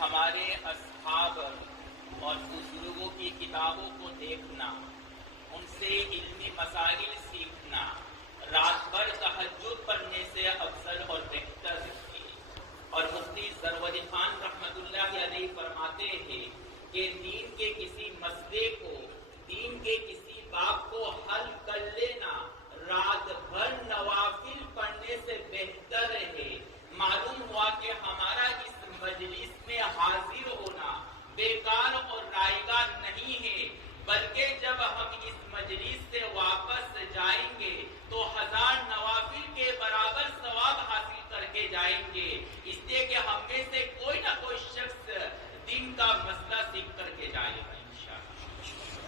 ہمارے اصحاب اور بزرگوں کی کتابوں کو دیکھنا، ان سے علمی مسائل سیکھنا رات بھر تہجد پڑھنے سے افضل اور بہتر ہے۔ اور مفتی سرور خان رحمۃ اللہ علیہ فرماتے ہیں کہ دین کے کسی مسئلے کو، دین کے کسی باب کو حل کر لینا رات بھر نوافل پڑھنے سے بہتر ہے۔ معلوم ہوا کہ ہمارا اس مجلس میں حاضر ہونا بیکار اور رائگاں نہیں ہے، بلکہ جب ہم اس مجلس سے واپس جائیں گے تو 1000 نوافل کے برابر ثواب حاصل کر کے جائیں گے، اس لیے کہ ہم میں سے کوئی نہ کوئی شخص دین کا مسئلہ سیکھ کر کے جائے گا انشاءاللہ۔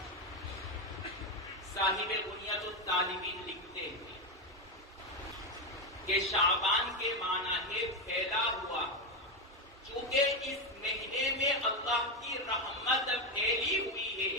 صاحب بنیاد الطالبین لکھتے ہیں کہ شعبان کے معنی ہے پھیلا ہوا، چونکہ اس مہینے میں اللہ کی رحمت پھیلی ہوئی ہے،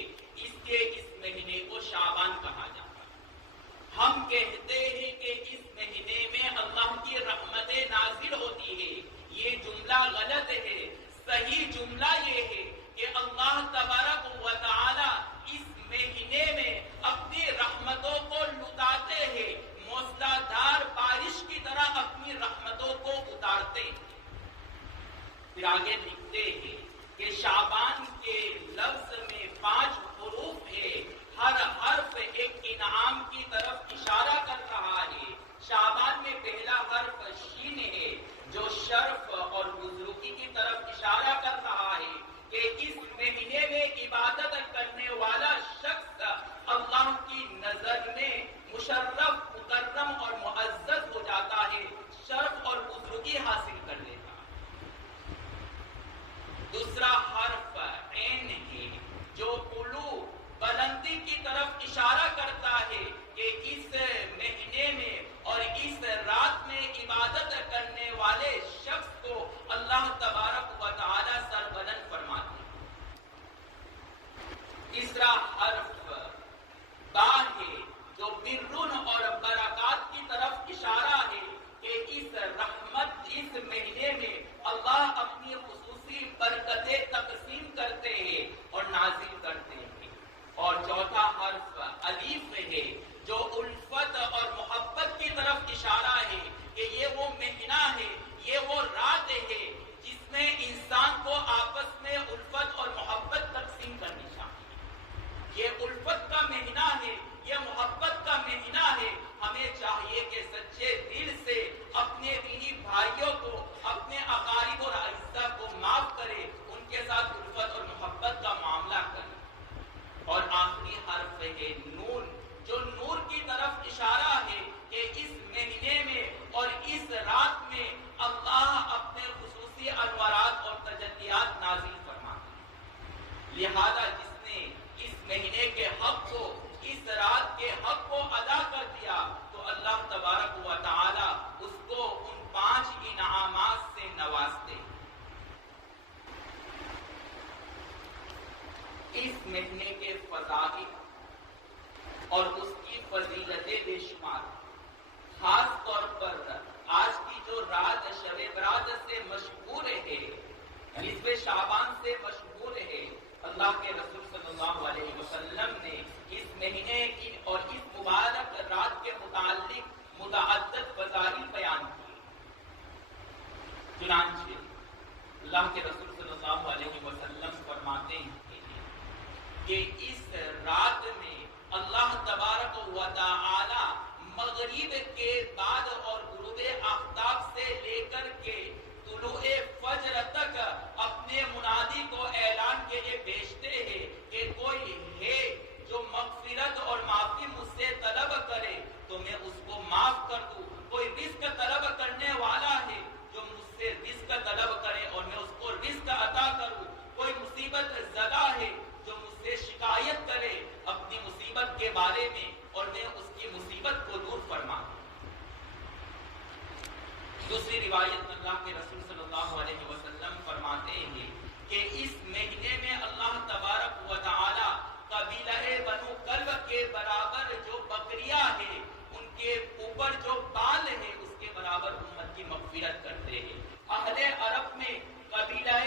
اس لیے اس مہینے کو شعبان کہا جاتا ہے۔ ہم کہتے ہیں کہ اس مہینے میں اللہ کی رحمتیں نازل ہوتی ہے، یہ جملہ غلط ہے۔ صحیح جملہ یہ ہے کہ اللہ تبارک و تعالی اس مہینے میں اپنی رحمتوں کو لٹاتے ہیں، موسلا دھار بارش کی طرح اپنی رحمتوں کو اتارتے ہیں۔ پھر آگے لکھتے ہیں کہ شعبان کے لفظ میں 5 حروف ہے، ہر حرف ایک انعام کی طرف اشارہ کر رہا ہے۔ شعبان میں پہلا حرف شین ہے جو شرف اور بزرگی کی طرف اشارہ کر رہا ہے کہ اس مہینے میں عبادت کرنے والا شخص اللہ کی نظر میں مشرف، مکرم اور معزز ہو جاتا ہے، شرف اور بزرگی حاصل کر لیتا ہے۔ دوسرا حرف عین ہے جو علو، بلندی کی طرف اشارہ کرتا ہے کہ اس مہینے میں اور اس رات میں عبادت کرنے والے شخص کو اللہ تبارک و تعالی سربلند فرماتے ہیں۔ تیسرا حرف با ہے جو برن اور برکات کی طرف اشارہ ہے کہ اس رحمت، اس مہینے میں اللہ اپنی خصوصی برکتیں تقسیم کرتے ہیں اور نازل کرتے ہیں۔ اور چوتھا حرف الف ہے جو الفت اور محبت کی طرف اشارہ ہے کہ یہ وہ مہینہ ہے، یہ وہ رات ہے جس میں انسان کو آپس میں الفت اور محبت تقسیم کرنی چاہیے۔ یہ الفت کا مہینہ ہے، یہ محبت کا مہینہ ہے۔ ہمیں چاہیے کہ سچے دل سے اپنے دینی بھائیوں کو، اپنے اقارب اور اعزاء کو معاف کرے، ان کے ساتھ الفت اور محبت کا معاملہ کرے۔ اور آخری حرف ہے نون جو نور کی طرف اشارہ ہے کہ اس مہینے میں اور اس رات میں اللہ اپنے خصوصی انوارات اور تجلیات نازل فرماتے ہیں۔ لہذا جس نے اس مہینے کے حق کو، اس رات کے حق کو ادا کر دیا تو اللہ تبارک و تعالی اس کو ان 5 انعامات سے نوازتے ہیں۔ اس مہینے کے فضائل اور اس کی فضیلتیں بے شمار، خاص طور پر آج کی جو رات شب برات سے مشہور ہے، نصف شعبان سے مشہور ہے، اللہ کے رسول صلی اللہ علیہ وسلم نے اس مہینے کی اور اس مبارک رات کے متعلق متعدد فضائل بیان کیے۔ چنانچہ اللہ کے رسول صلی اللہ علیہ وسلم فرماتے ہیں کہ اس رات میں اللہ تبارک و تعالی مغرب کے بعد اور غروب آفتاب سے لے کر کے طلوع فجر تک اپنے منادی کو اعلان کے لیے بھیجتے ہیں کہ کوئی ہے جو مغفرت اور معافی مجھ سے طلب کرے تو میں اس کو معاف کر دوں، کوئی رزق طلب کرنے والا ہے جو مجھ سے رزق طلب کرے اور میں اس کو رزق عطا کروں، کوئی مصیبت زدہ ہے جو مجھ سے شکایت کرے اپنی مصیبت کے بارے میں اور میں اس کی مصیبت کو دور فرما دوں۔ دوسری روایت میں اللہ کے رسول صلی اللہ علیہ وسلم فرماتے ہیں کہ اس مہینے میں اللہ تبارک و تعالی قبیلہ بنو کلب کے برابر جو بکریاں ہیں ان کے اوپر جو بال ہے اس کے برابر امت کی مغفرت کرتے ہیں۔ اہل عرب میں قبیلہ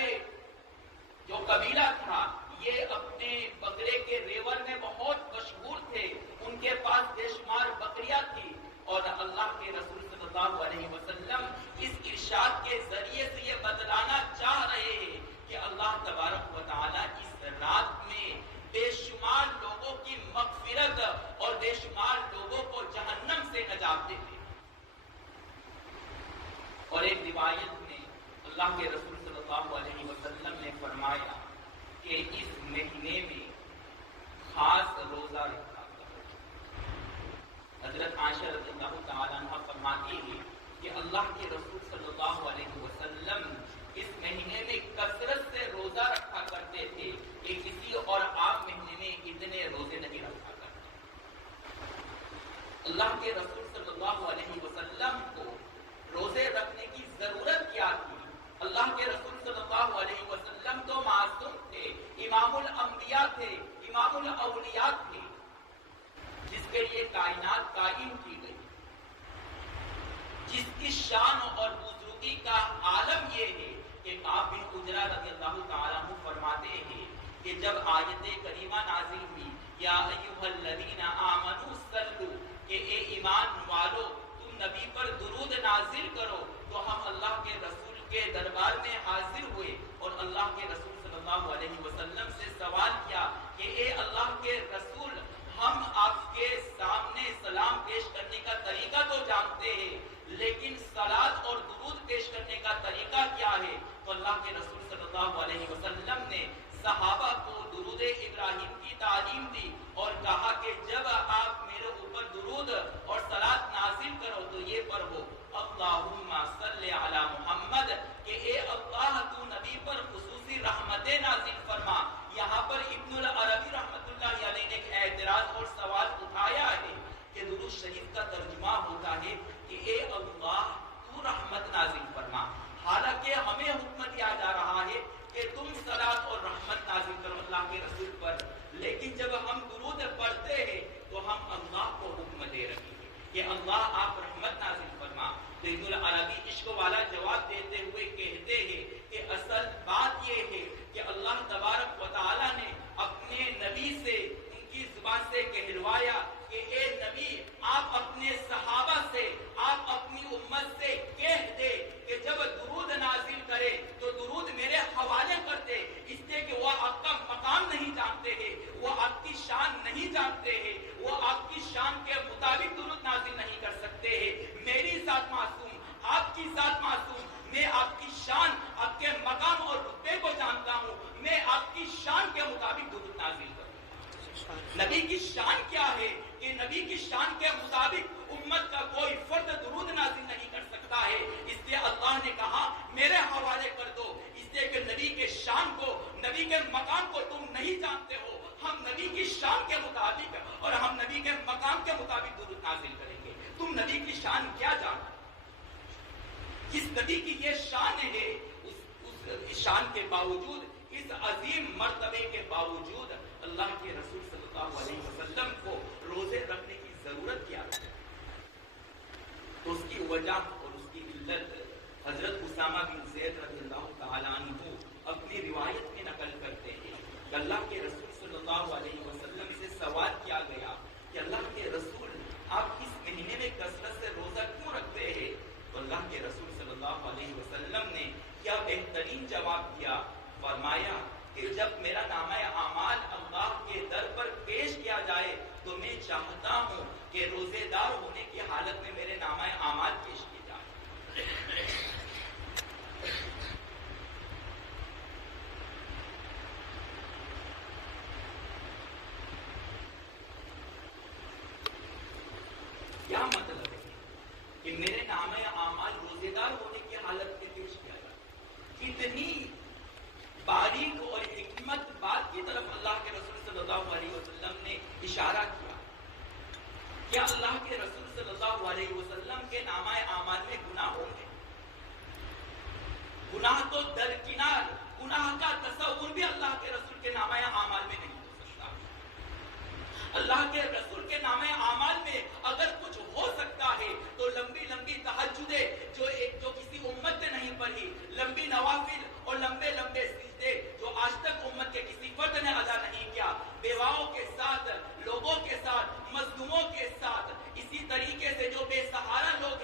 کے رسول صلی اللہ علیہ وسلم اس ارشاد کے ذریعے سے یہ بتلانا چاہ رہے ہیں کہ اللہ تبارک و تعالیٰ اس رات میں بے شمار لوگوں کی مغفرت اور بے شمار لوگوں کو جہنم سے نجات دیتے. اور ایک روایت میں اللہ کے رسول صلی اللہ علیہ وسلم نے فرمایا کہ اس مہینے میں خاص روزہ رکھا کرو. حضرت عائشہ رضی اللہ تعالیٰ عنہ فرماتی ہے کہ اللہ کے رسول صلی اللہ علیہ وسلم اس مہینے میں کثرت سے روزہ رکھا کرتے تھے کہ کسی اور عام مہینے میں اتنے روزے نہیں رکھا کرتے. اللہ کے رسول صلی اللہ علیہ وسلم کو روزے رکھنے کی ضرورت کیا تھی؟ اللہ کے رسول صلی اللہ علیہ وسلم تو معصوم تھے، امام الانبیاء تھے، امام الاولیاء تھے، جس کے لیے کائنات قائم کی گئی، جس کی شان اور بزرگی کا عالم یہ ہے کہ کعب بن عجرہ رضی اللہ تعالیٰ عنہ فرماتے ہیں کہ جب آیت کریمہ نازل ہوئی یا ایھا الذین آمنوا صلوا، کہ اے ایمان والو تم نبی پر درود نازل کرو، تو ہم اللہ کے رسول کے دربار میں حاضر ہوئے اور اللہ کے رسول صلی اللہ علیہ وسلم سے سوال کیا کہ اے اللہ کے رسول، ہم آپ کے سامنے سلام پیش کرنے کا طریقہ تو جانتے ہیں، لیکن صلات اور درود پیش کرنے کا طریقہ کیا ہے؟ تو اللہ کے رسول صلی اللہ علیہ وسلم نے صحابہ کو درود ابراہیم کی تعلیم دی اور کہا کہ جب آپ میرے اوپر درود اور صلات نازل کرو تو یہ پڑھو اللہم صلی علی محمد، کہ اے اللہ تو نبی پر خصوصی رحمتیں نازل فرما. یہاں پر ابن العربی رحمۃ اللہ علیہ نے ایک اعتراض اور سوال اٹھایا ہے کہ درود شریف کا ترجمہ ہوتا ہے کہ اے اللہ تو رحمت نازل فرما، حالانکہ ہمیں حکم دیا جا رہا ہے کہ تم صلات اور رحمت نازل کرو اللہ کے رسول پر، لیکن جب ہم درود پڑھتے ہیں تو ہم اللہ کو حکم دے رہے ہیں کہ اللہ آپ رحمت نازل فرما. تو ابن العربی عشق والا جواب دیتے ہوئے کہتے ہیں کہ اصل بات یہ ہے کہ اللہ تبارک و تعالیٰ نے اپنے نبی سے ان کی زبان سے کہلوایا کہ اے نبی آپ اپنے صحابہ سے، آپ اپنی امت سے کہہ دے کہ جب درود نازل کرے تو درود میرے حوالے کرتے، اس لیے کہ وہ آپ کا مقام نہیں جانتے ہیں، وہ آپ کی شان نہیں جانتے ہیں، وہ آپ کی شان کے مطابق درود نازل نہیں کر سکتے ہیں. میری ذات معصوم، آپ کی ذات معصوم، میں آپ کی شان، آپ کے مقام اور رتبے کو جانتا ہوں، میں آپ کی شان کے مطابق درود نازل کروں. نبی کی شان کیا ہے کہ نبی کی شان کے مطابق امت کا کوئی فرد درود نازل نہیں کر سکتا ہے، اس لیے اللہ نے کہا میرے حوالے کر دو، اس لیے کہ نبی کے شان کو، نبی کے مقام کو تم نہیں جانتے ہو. ہم نبی کی شان کے مطابق اور ہم نبی کے مقام کے مطابق درود نازل کریں گے. تم نبی کی شان کیا جانتے؟ جس نبی کی یہ شان ہے، اس شان کے باوجود، اس عظیم مرتبے کے باوجود اللہ کے رسول صلی اللہ علیہ وسلم کو روزے رکھنے کی ضرورت کیا ہے؟ تو اس کی وجہ اور اس کی علت حضرت اسامہ بن زید رضی اللہ تعالیٰ عنہ اپنی روایت میں نقل کرتے ہیں کہ اللہ کے رسول صلی اللہ علیہ وسلم سے سوال کیا گیا کہ اللہ کے رسول آپ اس مہینے میں کثرت سے روزہ کیوں رکھتے ہیں؟ تو اللہ کے رسول صلی اللہ علیہ وسلم نے کیا بہترین جواب دیا، فرمایا کہ جب میرا نامہ اعمال اللہ کے در پر پیش کیا جائے تو میں چاہتا ہوں کہ روزے دار ہونے کی حالت میں میرے نامہ اعمال پیش کیے جائے. کیا مطلب ہے کہ میرے نامہ اعمال روزے دار ہونے کی حالت میں پیش کیا جائے؟ کتنی باریک اور حکمت بات کی طرف اللہ کے رسول صلی اللہ علیہ وسلم نے اشارہ کیا. کیا اللہ کے رسول صلی اللہ علیہ وسلم کے نامہ اعمال میں گناہ ہوں گے؟ گناہ تو درکنار، گناہ کا تصور بھی اللہ کے رسول کے نامہ اعمال میں نہیں ہو سکتا. اللہ کے رسول کے نامہ اعمال میں اگر کچھ ہو سکتا ہے تو لمبی لمبی تہجدیں جو کسی امت نے نہیں پڑھی، لمبی نوافل اور لمبے لمبے سجدے جو آج تک امت کے کسی فرد نے ادا نہیں کیا، بیواؤں کے ساتھ، لوگوں کے ساتھ، مظلوموں کے ساتھ، اسی طریقے سے جو بے سہارا لوگ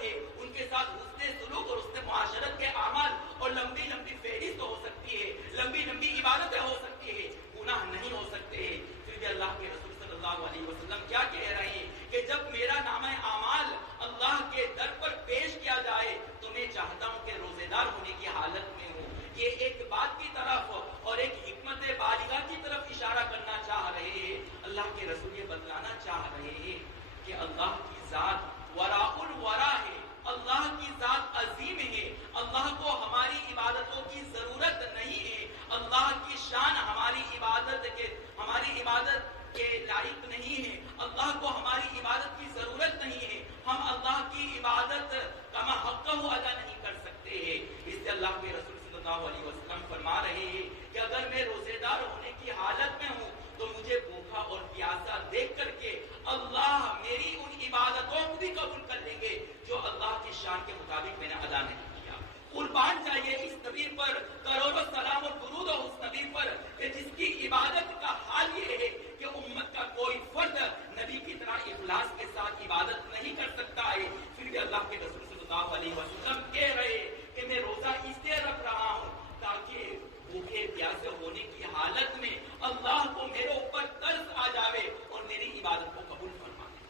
عبادت کما حق ادا نہیں کر سکتے ہیں. اس سے اللہ کے رسول صلی اللہ علیہ وسلم فرما رہے ہیں کہ اگر میں روزے دار ہونے کی حالت میں ہوں تو مجھے بھوکا اور پیاسا دیکھ کر کے اللہ میری ان عبادتوں کو بھی قبول کر لیں گے جو اللہ کی شان کے مطابق میں نے ادا نہیں کیا. قربان چاہیے اس نبی پر کروڑوں سلام اور درود ہو اس نبی پر کہ جس کی عبادت کا حال یہ ہے کہ امت کا کوئی فرد نبی کی طرح اخلاص کے ساتھ عبادت نہیں کر سکتا ہے. پھر بھی اللہ کے رسول صلی اللہ علیہ وسلم کہہ رہے کہ میں روزہ اس لیے رکھ رہا ہوں تاکہ بھوکے پیاسے ہونے کی حالت میں اللہ کو میرے اوپر ترس آ جاوے اور میری عبادت کو قبول فرما دے.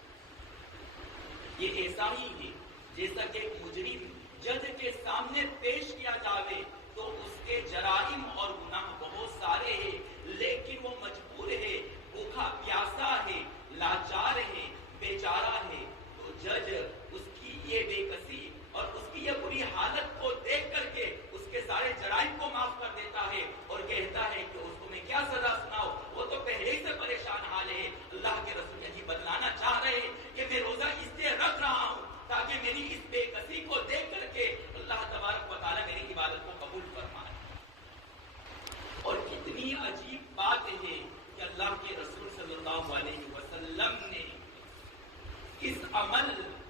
یہ ایسا ہی ہے جیسا کہ ایک مجرم جج کے سامنے پیش کیا جاوے تو اس کے جرائم اور گناہ بہت سارے ہیں لیکن وہ مجبور ہے, بھوکا پیاسا ہے, لاچار ہے, بیچارہ ہے, تو جج اس کی یہ بے کسی اور اس کی یہ بری حالت کو دیکھ کر کے اس کے سارے جرائم کو معاف کر دیتا ہے اور کہتا ہے کہ اس کو میں کیا سزا سناؤں, وہ تو پہلے ہی سے پریشان حال ہے. اللہ کے رسول یہی بتلانا چاہ رہے ہیں کہ میں روزہ اس لیے رکھ رہا ہوں تاکہ میری اس بے کسی کو دیکھ کر کے اللہ تبارک و تعالیٰ میری عبادت کو قبول فرمائے. اور کتنی عجیب بات ہے کہ اللہ کے رسول صلی اللہ علیہ وسلم نے اس عمل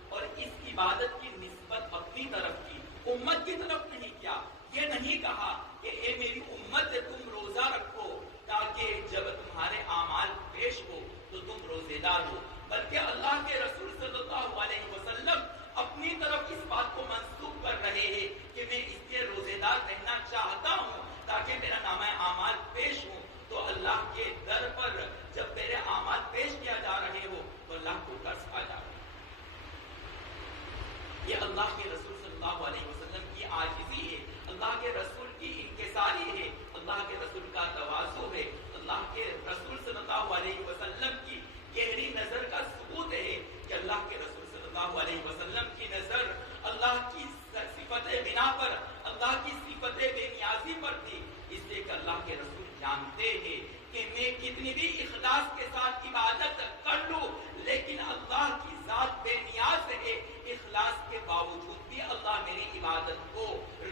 اور اس عبادت کی نسبت اپنی طرف کی, امت کی طرف نہیں کیا. یہ نہیں کہا کہ اے میری امت تم روزہ رکھو تاکہ جب تمہارے اعمال پیش ہو تو تم روزے دار ہو, بلکہ اللہ کے رسول صلی اللہ علیہ وسلم اپنی طرف اس بات کو منسوخ کر رہے ہیں کہ میں اس لیے روزے دار رہنا چاہتا ہوں تاکہ میرا نامہ اعمال پیش ہو تو اللہ کے در پر جب میرے اعمال پیش کیا جا رہے ہو تو اللہ کو ترس آ جا رہے. یہ اللہ کے رسول صلی اللہ علیہ وسلم کی عاجزی ہے, اللہ کے رسول کی انکساری ہے, اللہ کے رسول کا تواضع ہے, اللہ کے رسول صلی اللہ علیہ وسلم کی گہری نظر کا ثبوت ہے کہ اللہ کے رسول صلی اللہ علیہ وسلم کی نظر اللہ کی صفت بنا پر, اللہ کی صفت بے نیازی پر تھی. اس لیے کہ اللہ کے رسول جانتے ہیں کہ میں کتنی بھی اخلاص کے ساتھ عبادت کر لوں لیکن اللہ کی ذات بے نیاز ہے, اخلاص کے باوجود بھی اللہ میری عبادت کو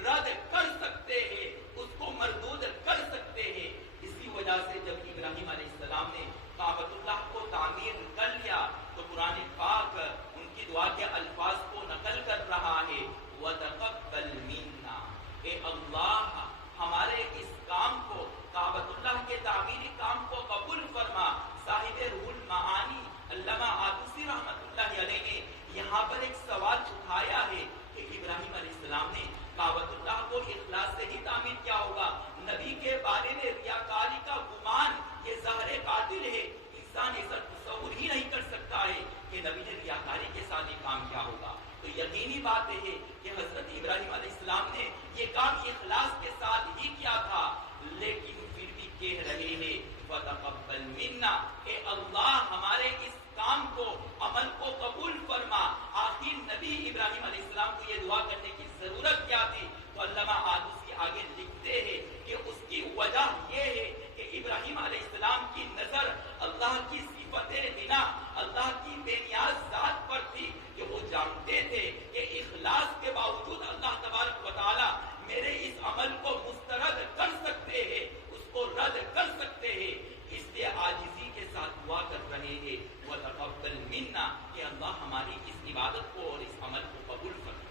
رد کر سکتے ہیں, اس کو مردود کر سکتے ہیں. اسی وجہ سے جب ابراہیم علیہ السلام نے کعبۃ اللہ کو تعمیر کر لیا تو قرآن پاک ان کی دعا کے الفاظ کو نقل کر رہا ہے وَتَقَبَّلْ مِنَّا, اے اللہ ہمارے اس کام کو, کعبۃ اللہ کے تعمیری کام کو قبول فرما. صاحب روح المعانی علامہ آلوسی رحمۃ اللہ علیہ نے یہاں پر ایک سوال اٹھایا ہے کہ ابراہیم علیہ السلام نے کعبۃ اللہ کو اخلاص سے ہی تعمیر کیا ہوگا, نبی کے بارے میں ریاکاری کا گمان یہ ظاہر قاتل ہے, انسان ایسا تصور ہی نہیں کر سکتا ہے کہ نبی نے ریاکاری کے ساتھ یہ کام کیا ہوگا. تو یقینی بات ہے کہ حضرت ابراہیم علیہ السلام نے یہ کام اخلاص کے ساتھ ہی کیا تھا لیکن پھر بھی کہہ رہے ہیں وَتَقَبَّلْ مِنَّا, اے اللہ ہمارے اس کام کو, عمل کو قبول فرما. آخر نبی ابراہیم علیہ السلام کو یہ دعا کرنے کی ضرورت کیا تھی؟ تو علامہ آلوسی آگے لکھتے ہیں کہ اس کی وجہ یہ ہے کہ ابراہیم علیہ السلام کی نظر اللہ کی صفت بنا, اللہ کی بے نیاز ذات پر تھی کہ وہ جانتے تھے کہ اخلاص کے باوجود اللہ تبارک و تعالی میرے اس عمل کو مسترد کر سکتے ہیں, اس کو رد کر سکتے ہیں. اس لیے عاجزی کے ساتھ دعا کر رہے ہیں وَتَقَبَّلْ مِنَّا, کہ اللہ ہماری اس عبادت کو اور اس عمل کو قبول فرما.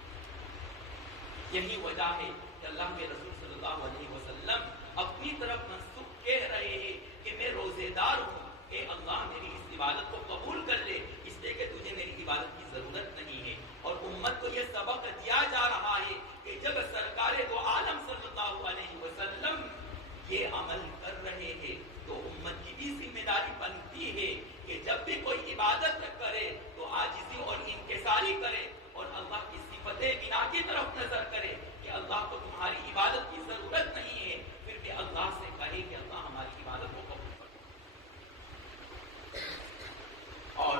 یہی وجہ ہے کہ اللہ کے رسول صلی اللہ علیہ وسلم اپنی طرف منسوخ کہہ رہے ہیں کہ میں روزے دار ہوں, اے اللہ میری اس عبادت کو قبول کر لے اس لیے کہ تجھے میری عبادت کی ضرورت نہیں ہے. اور امت کو یہ سبق دیا جا رہا ہے کہ جب سرکار دو عالم صلی اللہ علیہ وسلم یہ عمل کر رہے ہیں تو امت کی بھی ذمہ داری بنتی ہے کہ جب بھی کوئی عبادت کرے تو عاجزی اور انکساری کرے اور اللہ کی صفت بنا کی طرف نظر کرے کہ اللہ کو تمہاری عبادت کی ضرورت نہیں ہے, پھر بھی اللہ سے کہے کہ اللہ ہماری عبادت کو قبول کرے. اور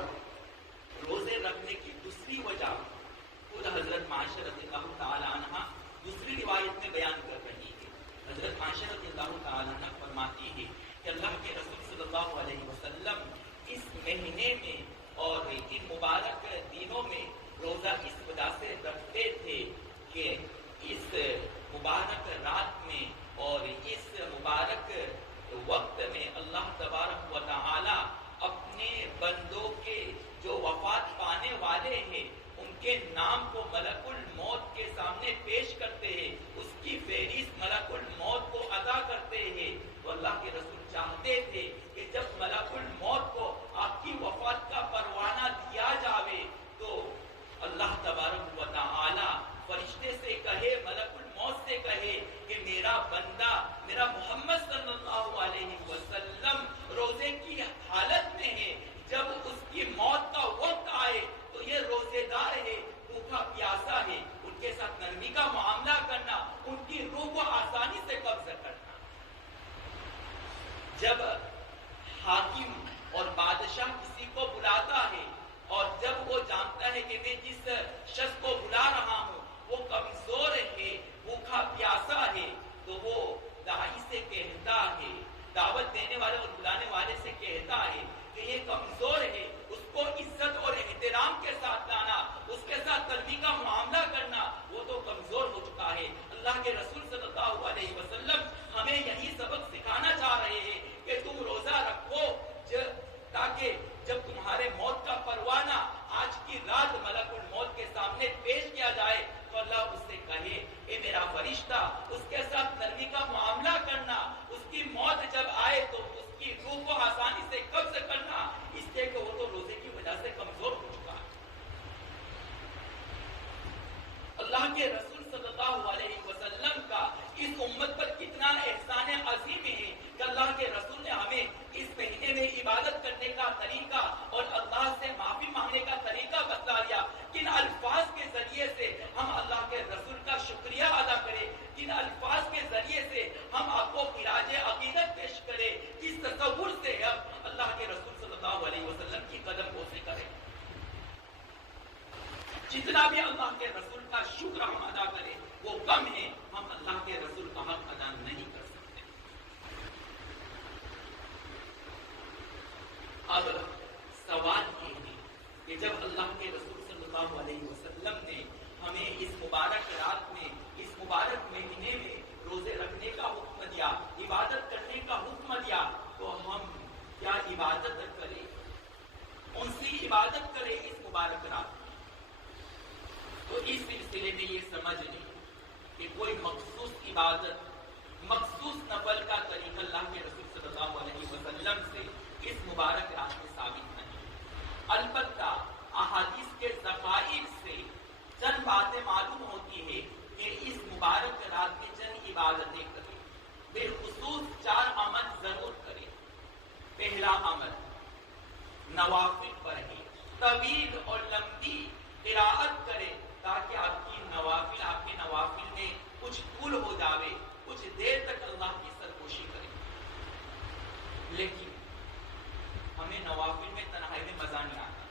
روزے رکھنے کی دوسری وجہ خود حضرت عائشہ رضی اللہ تعالی عنہ دوسری روایت میں بیان کر رہی ہے. حضرت عائشہ رضی اللہ تعالی عنہ فرماتی ہے کہ اللہ کے رسول صلی اللہ علیہ وسلم اس مہینے میں اور ان مبارک دنوں میں روزہ اس وجہ ہیں ان کے نام کو ملک الموت کے سامنے پیش کرتے ہیں، اس کی فہرست ملک الموت کو ادا کرتے ہیں، تو اللہ کے رسول چاہتے تھے کہ جب ملک الموت کو آپ کی وفات کا پروانہ دیا جاوے تو اللہ تبارک و تعالی فرشتے سے کہے، ملک الموت سے کہے کہ میرا بندہ، میرا محمد صلی اللہ علیہ وسلم روزے کی حالت میں ہے، جب اس کی موت کا وقت آئے تو یہ روزے دار ہے، بھوکا پیاسا ہے، ان کے ساتھ نرمی کا معاملہ کرنا، ان کی روح کو آسانی سے قبض کرنا۔ جب حاکم اور بادشاہ کسی کو بلاتا ہے اور جب وہ جانتا ہے کہ میں جس شخص کو بلا رہا ہوں وہ کمزور ہے، بھوکا پیاسا ہے، تو وہ داعی سے کہتا ہے، دعوت دینے والے اور بلانے والے سے کہتا ہے کہ یہ کمزور ہے، اس کو عزت اور احترام کے ساتھ لانا، اس کے ساتھ نرمی کا معاملہ کرنا، وہ تو کمزور ہو چکا ہے۔ اللہ کے رسول صلی اللہ علیہ وسلم ہمیں یہی سبق سکھانا چاہ رہے ہیں کہ تم روزہ رکھو تاکہ جب تمہارے موت کا پروانہ آج کی رات ملک الموت کے سامنے پیش کیا جائے تو اللہ اس سے کہے، اے میرا فرشتہ، اس کے ساتھ نرمی کا معاملہ کرنا، اس کی موت جب آئے تو اس کی روح کو آسانی سے قبض کرنا، اس لیے کہ وہ تو روزے کی وجہ سے کمزور ہو چکا ہے۔ اللہ کے رسول صلی اللہ علیہ وسلم کا اس امت پر کتنا احسان عظیم ہے کہ اللہ کے رسول نے ہمیں اس مہینے میں عبادت کرنے کا طریقہ اور اللہ سے معافی مانگنے کا طریقہ بتلا دیا، کن الفاظ کے ذریعے سے ہم اللہ کے رسول کا شکریہ ادا کریں، کن الفاظ کے ذریعے سے ہم آپ کو خراج عقیدت پیش کریں، کس تصور سے ہم اللہ کے رسول صلی اللہ علیہ وسلم کی قدم بوسی کریں۔ جتنا بھی اللہ کے رسول کا شکر ہم ادا کریں وہ کم ہے، ہم اللہ کے رسول کا حق ادا نہیں کر سکتے۔ اب سوال یہ ہے کہ جب اللہ کے رسول صلی اللہ علیہ وسلم نے ہمیں اس مبارک رات میں، اس مبارک مہینے میں روزے رکھنے کا حکم دیا، عبادت کرنے کا حکم دیا، تو ہم کیا عبادت کریں، کون سی عبادت کریں اس مبارک رات میں؟ تو اس سلسلے میں یہ سمجھ لیں کہ کوئی مخصوص عبادت، مخصوص نفل کا طریقہ اللہ کے رسول صلی اللہ علیہ وسلم سے اس مبارک رات میں ثابت نہیں، البتہ احادیث کے ذخائر سے چند باتیں معلوم ہوتی ہے کہ اس مبارک رات میں چند عبادتیں کریں، بالخصوص 4 عمل ضرور کریں۔ پہلا عمل نوافل پڑھیں، طویل اور لمبی قراءت کریں تاکہ آپ کے نوافل میں کچھ طول ہو جاوے، کچھ دیر تک اللہ کی سرگوشی کریں۔ لیکن ہمیں نوافل میں تنہائی میں مزہ نہیں آتا،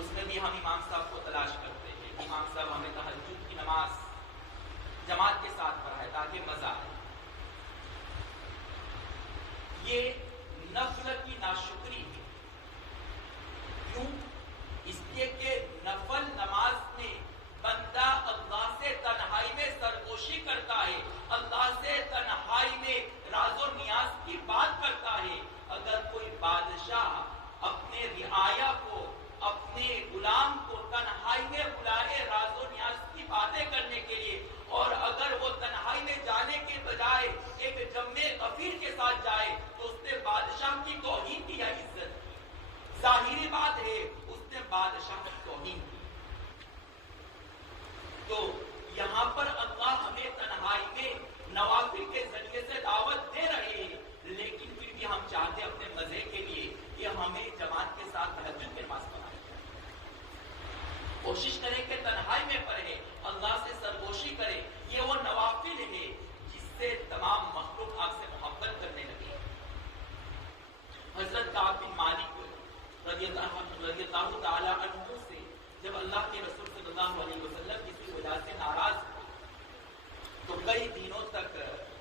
اس میں بھی ہم امام صاحب کو تلاش کرتے ہیں، امام صاحب ہمیں تہجد کی نماز جماعت کے ساتھ پڑھائے تاکہ مزہ آئے۔ یہ نفل کی ناشکری ہے۔ کیوں؟ اس لیے کہ نفل نماز میں بندہ اللہ سے تنہائی میں سرگوشی کرتا ہے، اللہ سے تنہائی میں راز و نیاز کی بات کرتا ہے۔ اگر کوئی بادشاہ اپنے رعایا کو، اپنے غلام کو تنہائی میں بلائے راز و نیاز کی باتیں کرنے کے لیے، اور اگر وہ تنہائی میں جانے کے بجائے ایک جمع غفیر کے ساتھ جائے تو اس نے بادشاہ کی توہین کی یا عزت کی؟ ظاہری بات ہے اس نے بادشاہ کی توہین کی۔ تو یہاں پر اللہ ہمیں تنہائی میں نوافل کے ذریعے سے دعوت دے رہے ہیں، لیکن پھر بھی ہم چاہتے اپنے مزے کے لیے کہ ہمیں جماعت کے ساتھ تہجد کے پاس پڑھائے۔ کوشش کریں کہ تنہائی میں پڑھیں، اللہ سے سرگوشی کریں۔ یہ وہ نوافل ہے جس سے تمام مخلوق آپ سے محبت کرنے لگے۔ حضرت کعب بن مالک رضی اللہ تعالی عنہ سے جب اللہ کے رسول صلی اللہ علیہ وسلم کسی وجہ سے ناراض ہوئے تو کئی دنوں تک،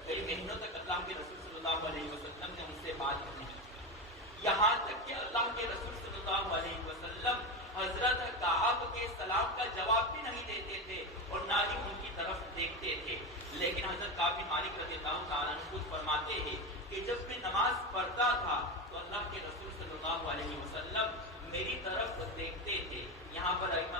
کئی مہینوں تک اللہ کے رسول صلی اللہ علیہ وسلم نے ان سے بات نہیں کی، یہاں تک کہ اللہ کے رسول صلی اللہ علیہ وسلم حضرت کعب کے سلام کا جواب بھی نہیں دیتے تھے اور نہ ہی ان کی طرف دیکھتے تھے۔ لیکن حضرت کعب بن مالک رضی اللہ تعالیٰ عنہ خود فرماتے ہیں کہ جب میں نماز پڑھتا تھا تو اللہ کے رسول صلی اللہ علیہ وسلم میری طرف دیکھتے تھے۔ یہاں پر ائمہ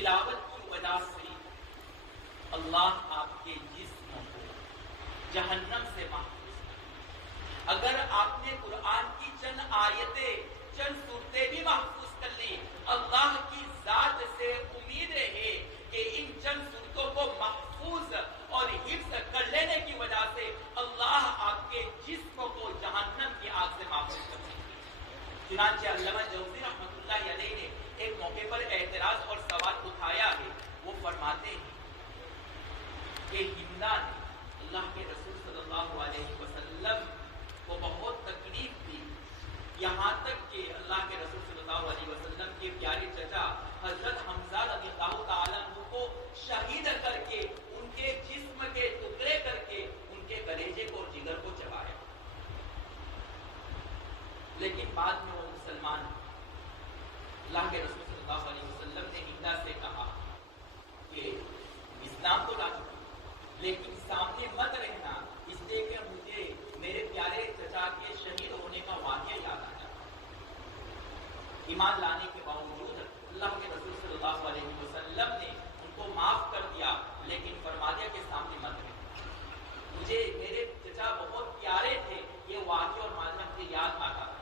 تلاوت کی وجہ سے اللہ آپ کے جسم کو جہنم سے محفوظ کرے. اگر آپ نے قرآن کی چند آیتیں چند صورتیں بھی محفوظ کر لی، اللہ کی ذات سے امید ہے کہ ان چند صورتوں کو محفوظ اور حفظ کر لینے کی وجہ سے اللہ آپ کے جسم کو جہنم کی آگ سے محفوظ کر سکتے ہیں. چنانچہ علامہ جوزی رحمۃ اللہ علیہ نے ایک موقع پر اعتراض اور سوال اٹھایا ہے. وہ فرماتے ہیں کہ ہندا نے اللہ کے رسول صلی اللہ علیہ وسلم کو بہت تکلیف دی، یہاں تک کہ اللہ کے رسول صلی اللہ علیہ وسلم کے پیارے چچا حضرت حمزہ رضی اللہ تعالیٰ عنہ کو شہید کر کے ان کے جسم کے ٹکڑے کر کے ان کے کلیجے کو اور جگر کو چبایا. لیکن بعد میں وہ مسلمان، اللہ کے رسول صلی اللہ علیہ وسلم نے ہندا سے کہا کہ اسلام تو لا چکا لیکن سامنے مت رہنا، اس لیے کہ مجھے میرے پیارے چچا کے شہید ہونے کا واقعہ یاد آ جاتا. ایمان لانے کے باوجود اللہ کے رسول صلی اللہ علیہ وسلم نے ان کو معاف کر دیا، لیکن فرما دیا کہ سامنے مت رہنا، مجھے میرے چچا بہت پیارے تھے، یہ واقعہ اور ماجرا مجھے یاد آتا ہے.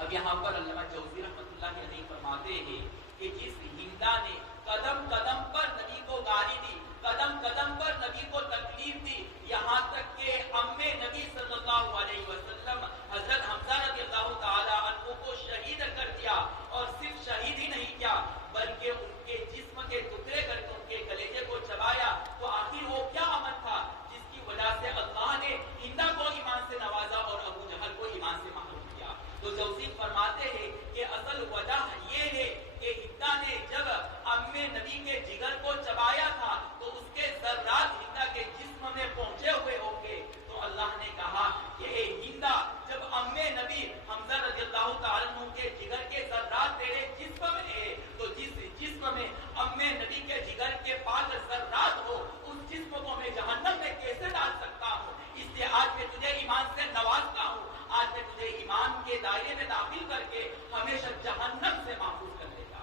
اب یہاں پر علامہ جوزی رحمۃ اللہ علیہ فرماتے ہیں کہ جس ہندا نے قدم قدم پر نبی کو گالی دی، قدم قدم پر نبی کو تکلیف دی، یہاں تک کہ امی نبی صلی اللہ علیہ وسلم حضرت حمزہ رضی اللہ تعالی عنہ کو شہید کر دیا، اور صرف شہید ہی نہیں کیا بلکہ ان کے جسم کے ٹکڑے کر کے ان کے کلیجے کو چبایا. تو آخر وہ کیا عمل تھا جس کی وجہ سے اللہ نے ہندا کو ایمان سے نوازا اور ابو جہل کو ایمان سے محروم کیا؟ تو جوزی فرماتے ہیں کہ اصل وجہ یہ ہے کہ ہندا نے جب امی نبی کے جگر کو چبایا تھا تو اس کے ذرات ہندا کے جسم میں پہنچے ہوئے ہوں گے. تو اللہ نے کہا کہ اے ہندا، جب امی نبی حمزہ رضی اللہ تعالیٰ عنہ کے جگر کے ذرات تیرے جسم میں ہے تو جس جسم میں امی نبی کے جگر کے پاک ذرات ہو اس جسم کو میں جہنم میں کیسے ڈال سکتا ہوں؟ اس لیے آج میں تجھے ایمان سے نوازتا ہوں، آج میں تجھے ایمان کے دائرے میں داخل کر کے ہمیشہ جہنم سے محفوظ کر دے گا.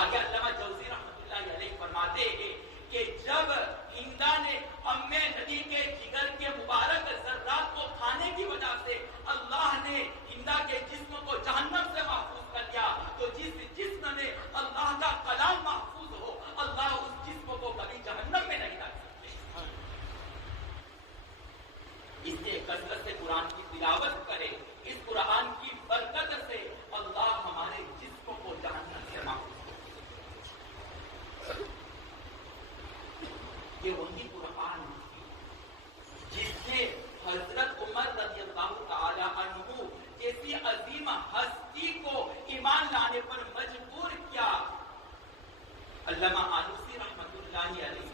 آگے علامہ جوزی رحمۃ اللہ علیہ فرماتے ہیں کہ جب ہندا نے امی نبی کے جگر کے مبارک ذرات کو کھانے کی وجہ سے اللہ نے ہندا کے جسم کو جہنم سے محفوظ کر دیا، تو جس جسم میں اللہ کا کلام محفوظ ہو اللہ اس جسم کو کبھی جہنم میں نہیں ڈال سکتے. اس لیے کثرت سے قرآن کی تلاوت کرے، اس قرآن کی برکت سے اللہ ہمارے جسم کو جہنم سے محفوظ. یہ وہی قرآن جس نے حضرت عمر رضی اللہ تعالی عنہ جیسی عظیم ہستی کو ایمان لانے پر مجبور کیا. علامہ آلوسی رحمۃ اللہ علیہ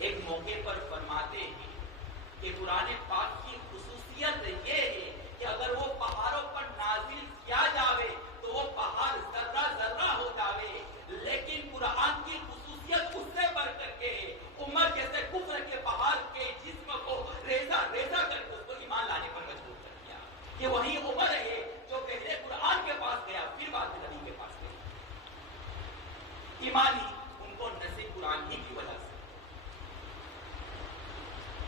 ایک موقع پر فرماتے ہیں کہ قرآن پاک کی خصوصیت یہ ہے کہ اگر وہ پہاڑوں پر نازل کیا جاوے تو وہ پہاڑ ذرہ ذرہ ہو جاوے، لیکن قرآن کی خصوصیت اس سے بڑھ کر کے عمر جیسے کفر کے پہاڑ کے جسم کو ریزہ ریزہ کر کے اس کو ایمان لانے پر مجبور کر دیا. کہ وہی عمر ہے جو پہلے قرآن کے پاس گیا پھر بعد میں نبی کے پاس گیا. ایمانی ان کو نصیب قرآن ہی کی وجہ سے.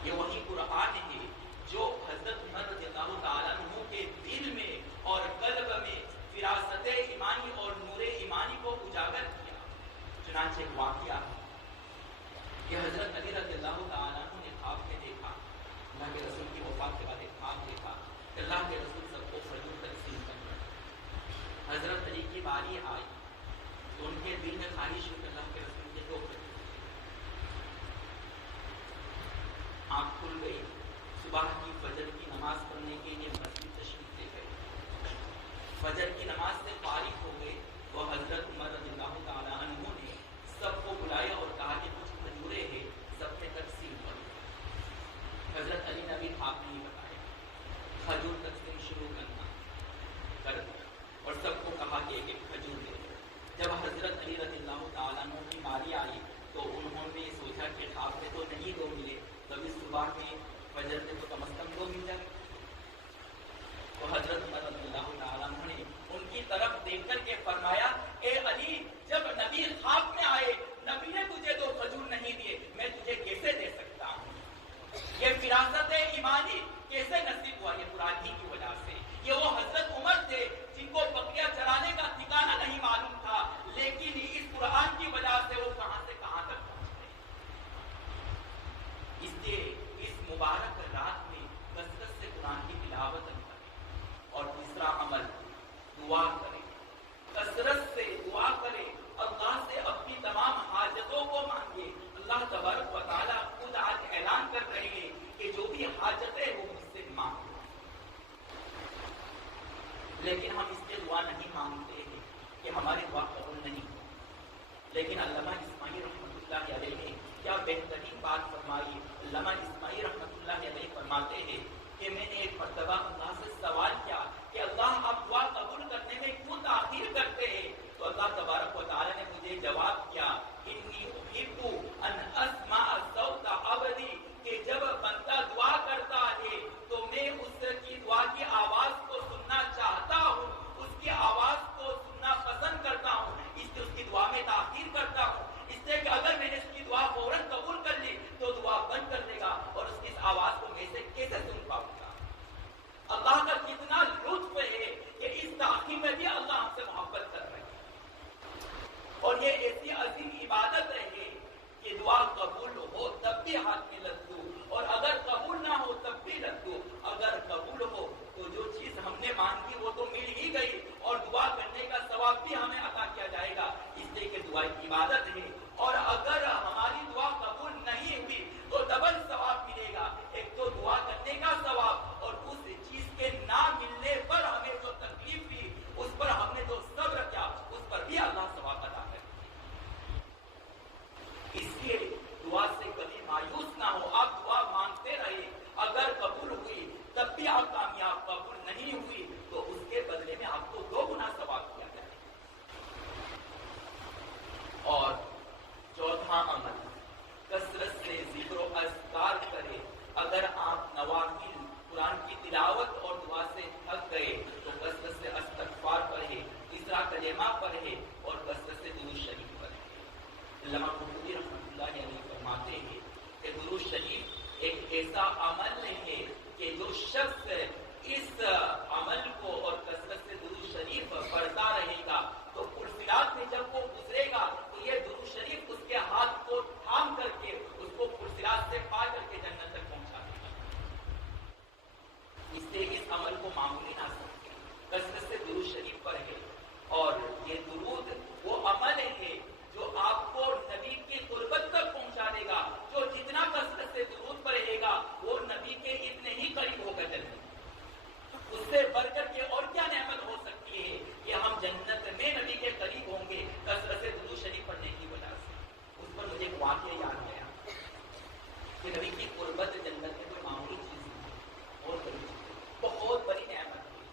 یہ وہی قرآن ہے جو حضرت عمر رضی اللہ تعالیٰ عنہ کے دل میں اور قلب میں فراست ایمانی اور نور ایمانی کو اجاگر کیا. چنانچہ ایک واقعہ کہ حضرت علی رضی اللہ تعالیٰ عنہ نے خواب میں دیکھا، اللہ کے رسول کی وفات کے بعد ایک خواب دیکھا کہ اللہ کے رسول سب کو کھجور تقسیم کر رہے ہیں. حضرت علی کی باری آئی تو ان کے دل میں خواہش ہوئی کہ اللہ کے رسول کے دو کھجور. آنکھ کھل گئی، صبح کی فجر کی نماز پڑھنے کے لیے مسجد تشریف لے گئے. فجر کی نماز سے فارغ ہو گئے تو حضرت عمر رضی اللہ تعالیٰ عنہ نے سب کو بلایا اور کہا کہ کچھ کھجورے ہیں سب نے تقسیم کرو. حضرت علی نے بھی خواب نہیں بتایا، کھجور تقسیم شروع کرنا کر دیا اور سب کو کہا کہ ایک ایک کھجور دے دو. جب حضرت علی رضی اللہ تعالیٰ عنہ کی باری آئی تو انہوں نے سوچا کہ خواب میں تو نہیں دو ملے، کبھی صبح میں فجر میں تو کم از کم دو مل جائے. تو حضرت عمر رضی اللہ تعالیٰ عنہ نے ان کی طرف دیکھ کر کے فرمایا، اے علی، جب لیکن علامہ اسماعیل رحمۃ اللہ علیہ نے کیا بہترین بات فرمائی. علامہ اسماعیل رحمۃ اللہ علیہ فرماتے ہیں کہ میں نے ایک مرتبہ اللہ سے سوال کیا کہ اللہ آپ دعا قبول کرنے میں کیوں تاخیر کرتے ہیں؟ تو اللہ تبارک و تعالیٰ نے مجھے جواب کیا انی احب ان اسمع صوت عبدی، کہ جب بندہ دعا کرتا ہے تو میں اس کی دعا کی آواز کو سننا چاہتا ہوں، اس کی آواز کو سننا پسند کرتا ہوں، اس لیے اس کی دعا میں تاخیر کرتا ہوں، اس لیے کہ اگر میں نے اس کی دعا فوراً قبول کر لی تو دعا بند کر دے گا اور اس کی اس آواز کو میں سے کیسے سن پاؤں گا. اللہ کا کتنا لطف ہے کہ اس تاخیر میں بھی اللہ ہم سے محبت کر رہے ہیں. اور یہ ایسی عظیم عبادت ہے کہ دعا قبول ہو تب بھی ہاتھ میں لگ دو، اور اگر قبول نہ ہو تب بھی لگ دو. اگر قبول ہو تو جو چیز ہم نے مانگی وہ تو مل ہی گئی، اور دعا کرنے کا ثواب بھی ہمیں عطا کیا جائے گا، اس لیے کہ دعا کی عبادت ہے. اور اگر ہماری دعا قبول نہیں ہوئی تو ڈبل ثواب ملے گا، ایک تو دعا کرنے کا ثواب، اور اس چیز کے نہ ملنے پر ہمیں جو تکلیف ہوئی، اس پر ہم نے جو صبر کیا، اس پر بھی اللہ ثواب عطا کرے. اس لیے دعا سے کبھی مایوس نہ ہو، آپ دعا مانگتے رہے، اگر قبول ہوئی تب بھی آپ کامیاب، قبول نہیں ہوئی تو اس کے بدلے میں آپ کو 2 گنا ثواب کیا جائے. اور چوتھا عمل، کثرت سے ذکر و اذکار کرے. اگر آپ نوافل قرآن کی تلاوت اور دعا سے تھک گئے تو کثرت سے استغفار پڑھے، تیسرا کلمہ پڑھے اور کثرت سے درود شریف پڑھے. علامہ قرطبی رحمۃ اللہ علیہ فرماتے ہیں کہ درود شریف ایک ایسا عمل ہے کہ جو شخص اس عمل کو اور کثرت سے درود شریف پڑھتا رہے گا تو پرسرات میں جب وہ گزرے گا تو یہ درود شریف اس کے ہاتھ کو تھام کر کے اس کو پرسرات سے پار کر کے جنت تک پہنچا دے گا. اس لیے اس عمل کو معمولی نہ سمجھیں، کثرت سے درود شریف پڑھے. اور یہ درود وہ عمل ہے جو آپ کو نبی کی قربت تک پہنچا دے گا. جو جتنا کثرت سے درود پڑھے گا وہ نبی کے اتنے ہی قریب ہوگا جنت. اس سے بڑھ کر کے اور کیا نعمت ہو سکتی ہے کہ ہم جنت میں نبی کے قریب ہوں گے کثرت سے درود شریف پڑھنے کی وجہ سے. اس پر مجھے ایک واقعہ یاد آیا کہ نبی کی قربت جنت میں کوئی معمولی چیز نہیں، بہت بڑی چیز، بہت بڑی نعمت ہے.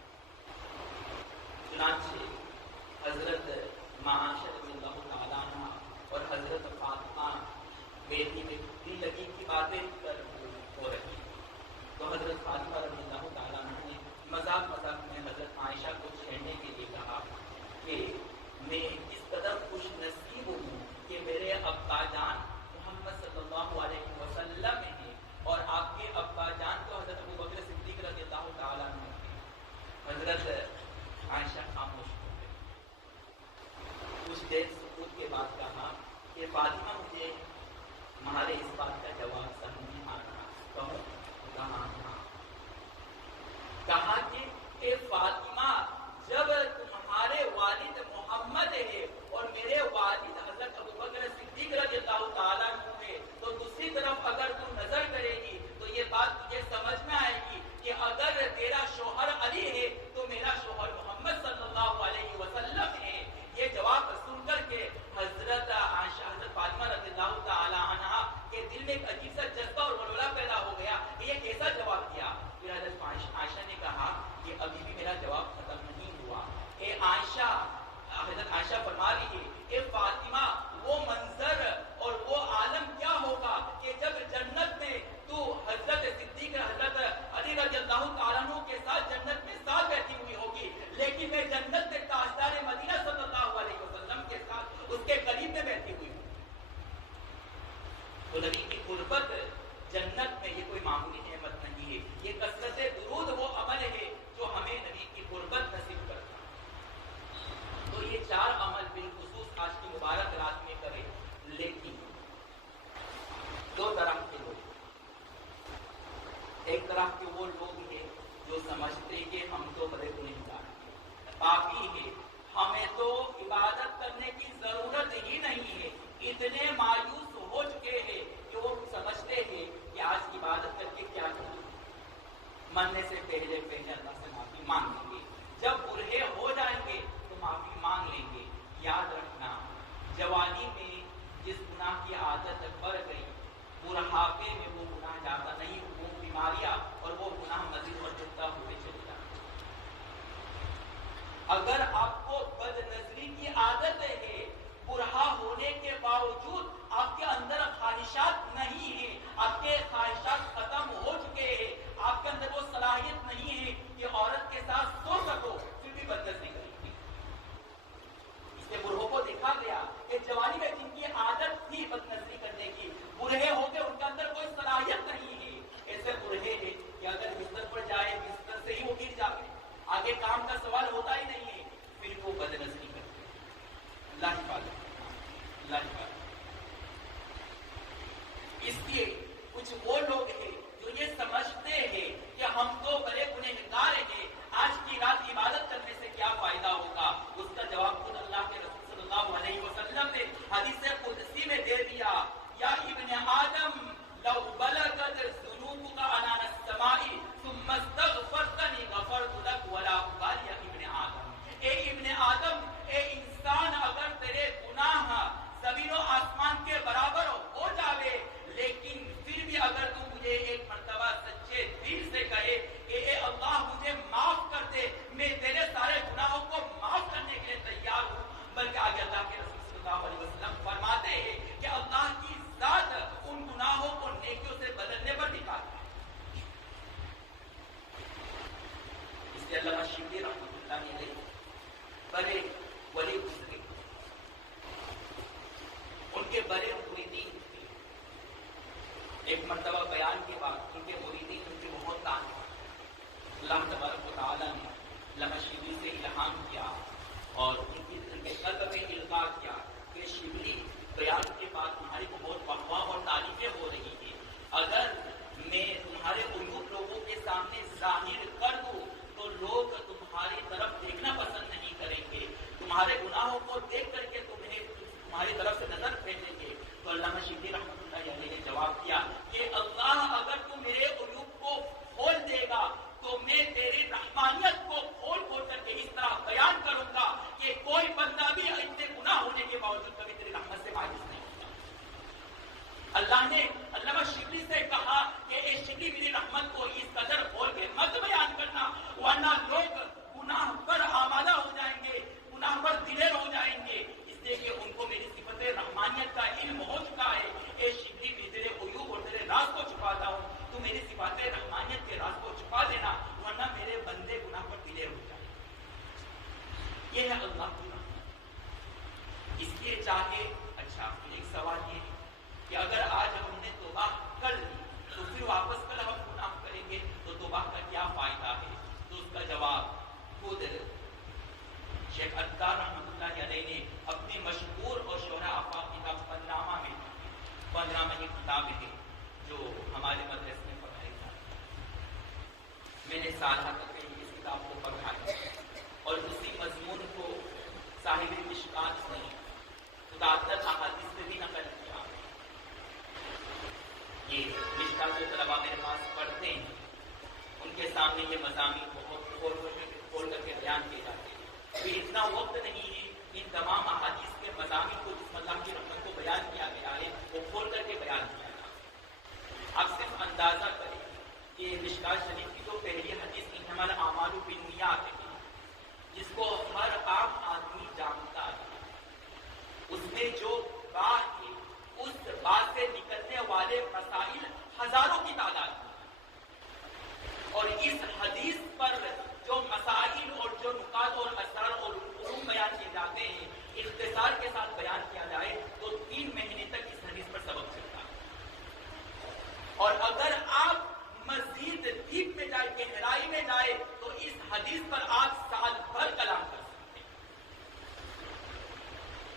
چنانچہ حضرت معاشر رضی اللہ تعالیٰ عنہ اور حضرت فاطمہ بیٹی میں دل لگی کی باتیں ہو رہی، تو حضرت فاطمہ رضی اللہ تعالیٰ عنہ نے مذاق میں حضرت عائشہ کو چھیڑنے کے لیے کہا کہ میں اس قدر خوش نصیب ہوں کہ میرے ابا جان محمد صلی اللہ علیہ وسلم ہیں، اور آپ کے ابا جان تو حضرت ابوبکر صدیق رضی اللہ تعالیٰ عنہ ہیں. حضرت عائشہ خاموش ہو گئی. کچھ دیر سکوت کے بعد کہا کہ فاطمہ مجھے تمہارے اس بات کا جواب سمجھ نہیں آ رہا، کہوں؟ کہا کہ فاطمہ جب تمہارے والد محمد ہے اور میرے والد حضرت ابوبکر صدیق رضی اللہ تعالیٰ عنہ ہے تو دوسری طرف اگر تم نظر کرے گی تو یہ بات تجھے سمجھ میں آئے گی کہ اگر تیرا شوہر علی ہے تو میرا شوہر محمد صلی اللہ علیہ وسلم ہے. یہ جواب سن کر کے حضرت عائشہ حضرت فاطمہ رضی اللہ تعالی عنہا کے دل میں ایک عجیب سا جذبہ اور ولولہ پیدا ہو گیا کہ یہ کیسا جواب دیا. پھر حضرت عائشہ نے کہا کہ ابھی بھی میرا جواب ختم نہیں ہوا. اے عائشہ، حضرت عائشہ فرما رہی ہے، اے فاطمہ، وہ منظر اور وہ عالم کیا ہوگا کہ جب جنت میں تو حضرت صدیق حضرت علی رضی اللہ تعالیٰ عنہ کے ساتھ جنت میں ساتھ بیٹھی ہوئی ہوگی، لیکن میں جنت میں تاجدار مدینہ صلی اللہ علیہ وسلم کے ساتھ اس کے قریب میں بیٹھی ہوئی ہوں. تو نبی کی قربت جنت میں یہ کوئی معمولی نعمت نہیں ہے. یہ کثرت درود وہ عمل ہے جو ہمیں نبی کی قربت نصیب کرتا ہے. تو یہ 4 عمل بالخصوص آج کی مبارک رات میں کرے. لیکن 2 طرح کے لوگ، ایک طرح کے وہ لوگ ہیں جو سمجھتے کہ ہم تو بڑے گنہگار ہیں، پاپی ہیں، ہمیں تو عبادت کرنے کی ضرورت ہی نہیں ہے. اتنے مایوس ہو چکے ہیں کہ وہ سمجھتے ہیں کہ آج عبادت کر کے کیا کریں، مرنے سے پہلے اللہ سے معافی مانگ لیں گے، جب برہے ہو جائیں گے تو معافی مانگ لیں گے. یاد رکھنا جوانی میں جس گناہ کی عادت بڑھ گئی، بڑھاپے میں وہ گناہ جاتا نہیں، وہ بیماریاں اور وہ گناہ مزید بڑھتا ہوئے چلے جاتا۔ اگر آپ کو بد نظری کی عادت ہے، بوڑھا ہونے کے باوجود آپ کے اندر خواہشات نہیں ہیں، آپ کے خواہشات ختم ہو چکے ہیں، آپ کے اندر وہ صلاحیت نہیں ہے کہ عورت کے ساتھ سو سکو، پھر بھی بد نظری کریں گے۔ اس لیے بوڑھوں کو دیکھا گیا کہ جوانی میں جن کی عادت تھی بد نظری کرنے کی، بوڑھے ہو کے ان کے اندر کوئی صلاحیت نہیں ہے۔ ایسے بوڑھے ہیں کہ اگر بستر پر جائے بستر سے ہی وہ گر جاتے، آگے کام کا سوال ہوتا ہی نہیں ہے، پھر وہ بد نظری کرتے۔ اللہ حفاظت، اللہ حفاظت۔ اس لیے کچھ وہ لوگ ہیں جو یہ سمجھتے ہیں کہ ہم تو بڑے گنہگار ہیں، آج کی رات عبادت کرنے سے کیا فائدہ ہوگا؟ اس کا جواب خود اللہ کے رسول صلی اللہ علیہ وسلم نے حدیث قدسی میں دے دیا، یا ابن آدم لو بلغت ذنوبك عنان السماء ثم استغفرتنی غفرت لك ولا ابالی۔ یا ابن آدم، اے ابن آدم، اے انسان، اگر تیرے گناہ زمین و آسمان کے برابر ہو جاوے، لیکن پھر بھی اگر تو مجھے ایک مرتبہ سچے دل سے کہے کہ اے اللہ مجھے معاف کر دے، میں تیرے سارے گناہوں کو معاف کرنے کے لیے تیار ہوں۔ بلکہ آگے اللہ کے رسول صلی اللہ علیہ وسلم فرماتے ہیں کہ اللہ کی ذات ان گناہوں کو نیکیوں سے بدلنے پر دکھاتی ہے۔ اس لیے علامہ شبلی رحمۃ اللہ علیہ بڑے ولی گزرے، ان کے بڑے مریدین تھے۔ ایک مرتبہ بیان کے بعد ان کے مریدین ان کے بہت تانے، اللہ تبارک و تعالیٰ نے علامہ شبلی سے الہام کیا اور ان کے قلب میں القاء کیا کہ شبلی، بیان کے بعد تمہاری بہت واہ اور تعریفیں ہو رہی ہیں، اگر میں تمہارے عیوب لوگوں کے سامنے ظاہر کر دوں تو لوگ تمہاری طرف دیکھنا پسند نہیں کریں گے، تمہارے گناہوں کو دیکھ کر کے تمہاری طرف سے نظر پھیریں گے۔ تو علامہ شبلی رحمۃ اللہ علیہ نے جواب دیا کہ اللہ اگر تو میرے عیوب کو کھول دے گا تو میں تیری رحمانیت کو کھول کھول کر کے اس طرح بیان کروں گا کہ کوئی بندہ بھی اتنے گناہ ہونے کے باوجود کبھی تیری رحمت سے مایوس نہیں ہوتا۔ اللہ نے علامہ شبلی سے کہا کہ اے شبلی، میری رحمت کو اس قدر کھول کے مت بیان کرنا، ورنہ لوگ گناہ پر آمادہ ہو جائیں گے، گناہ پر دلیر ہو جائیں گے، اس لیے کہ ان کو میری صفت رحمانیت کا علم ہو چکا ہے۔ اے شبلی، میں تیرے عیوب اور تیرے راز کو چھپاتا ہوں، تو میری صفات رحمانیت کے راز کو چھپا دینا، ورنہ میرے بندے گناہ پر دلیر ہو جائیں گے۔ یہ ہے اللہ کی رحمت۔ اس لیے چاہے اچھا ایک سوال یہ ہے کہ اگر آج ہم نے توبہ کر لی تو پھر واپس کل ہم گناہ کریں گے تو توبہ کا کیا فائدہ ہے؟ تو اس کا جواب خود شیخ عطار رحمۃ اللہ علیہ نے اپنی مشہور اور شہرہ آفاق کتاب پانورامہ میں، پانورامہ کی کتاب ہے جو ہمارے مدرسے میں پڑھائی جاتی ہے، میں نے سالہ تک اس کتاب کو پڑھا ہے اور اسی مضمون کو صاحب مشکات نے متعدد احادیث میں بھی نقل کیا۔ یہ مشکات جو طلباء میرے پاس پڑھتے ہیں ان کے سامنے یہ مضامین بہت کھول کر کے بیان کیے جاتے ہیں۔ پھر اتنا وقت نہیں ہے ان تمام احادیث کے مضامین کو جس اللہ کی رحمت کو بیان کیا گیا ہے وہ کھول کر کے بیان کیا گیا۔ آپ صرف اندازہ کریں کہ مشکات شریف کی جو پہلی حدیث انما الاعمال بالنیات ہے، جس کو ہر عام آدمی جانتا ہے، اس میں جو بات ہے اس بات سے نکلنے والے مسائل ہزاروں کی تعداد میں، اور اس حدیث پر جو مسائل اور جو نکات اور اسرار اور علوم بیان کیے جاتے ہیں اختصار کے ساتھ بیان کیا جائے تو 3 مہینے تک اس حدیث پر سبق چلتا ہے، اور اگر آپ مزید ڈیپ میں جائے، گہرائی میں جائے تو اس حدیث پر آپ سال بھر کلام کر سکتے ہیں۔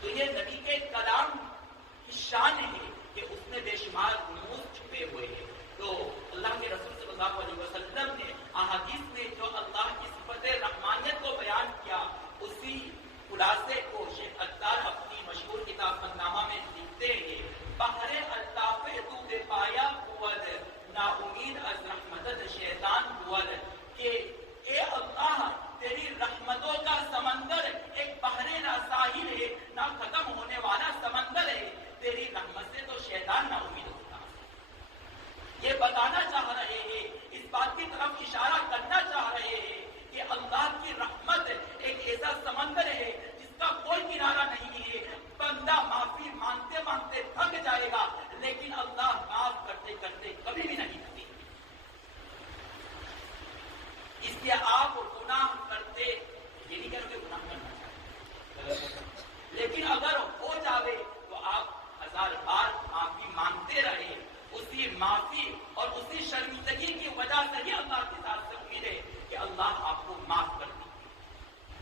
تو یہ نبی کے کلام کی شان ہے کہ اس میں بے شمار رموز چھپے ہوئے ہیں۔ تو اللہ کے رسول صلی اللہ علیہ وسلم نے احادیث میں جو اللہ کی صفت رحمانیت کو بیان کیا، اسی خلاصے کو شیخ عطار اپنی مشہور کتاب پانورامہ میں لکھتے ہیں، بحر الطاف تو بے پایا بود، نا امید از رحمت شیطان بود، کہ اے اللہ تیری رحمتوں کا سمندر ایک بحر نا ساحل ہے، نہ ختم ہونے والا یہ بتانا چاہ رہے ہیں، اس بات کی طرف اشارہ کرنا چاہ رہے ہیں کہ اللہ کی رحمت ایک ایسا سمندر ہے جس کا کوئی کنارہ نہیں ہے. بندہ معافی مانگتے مانگتے تھک جائے گا لیکن اللہ معاف کرتے کرتے کبھی بھی نہیں تھکے. اس لیے آپ گناہ کرتے، یہ نہیں کرو کہ گناہ کرنا چاہیے، لیکن اگر ہو جاوے تو آپ 1000 بار معافی مانگتے رہے. اسی معافی اور اسی شرمندگی کی وجہ سے ہی اللہ کے ساتھ سے امید ہے کہ اللہ آپ کو معاف کر دے.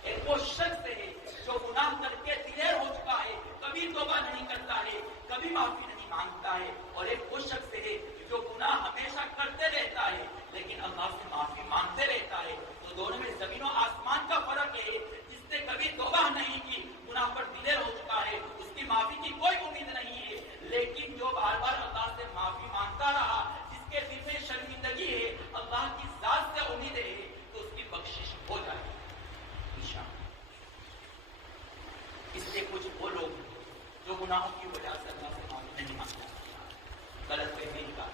ایک وہ شخص ہے جو گناہ کر کے دلیر ہو چکا ہے، کبھی توبہ نہیں کرتا ہے، کبھی معافی نہیں مانگتا ہے، اور ایک وہ شخص ہے جو گناہ ہمیشہ کرتے رہتا ہے لیکن اللہ سے معافی مانگتے رہتا ہے. تو دونوں میں زمین و آسمان کا فرق ہے. جس نے کبھی توبہ نہیں کی، گناہ پر دلیر ہو چکا ہے، اس کی معافی کی کوئی امید نہیں ہے. لیکن جو بار بار اللہ سے معافی مانگتا رہا، جس کے دل میں شرمندگی ہے، اللہ کی ذات سے امید ہے، تو اس کی بخشش ہو جائے گی انشاءاللہ. اس لیے کچھ وہ لوگ جو گناہوں کی وجہ سے اللہ سے معافی نہیں مانگتے، غلط فہمی کا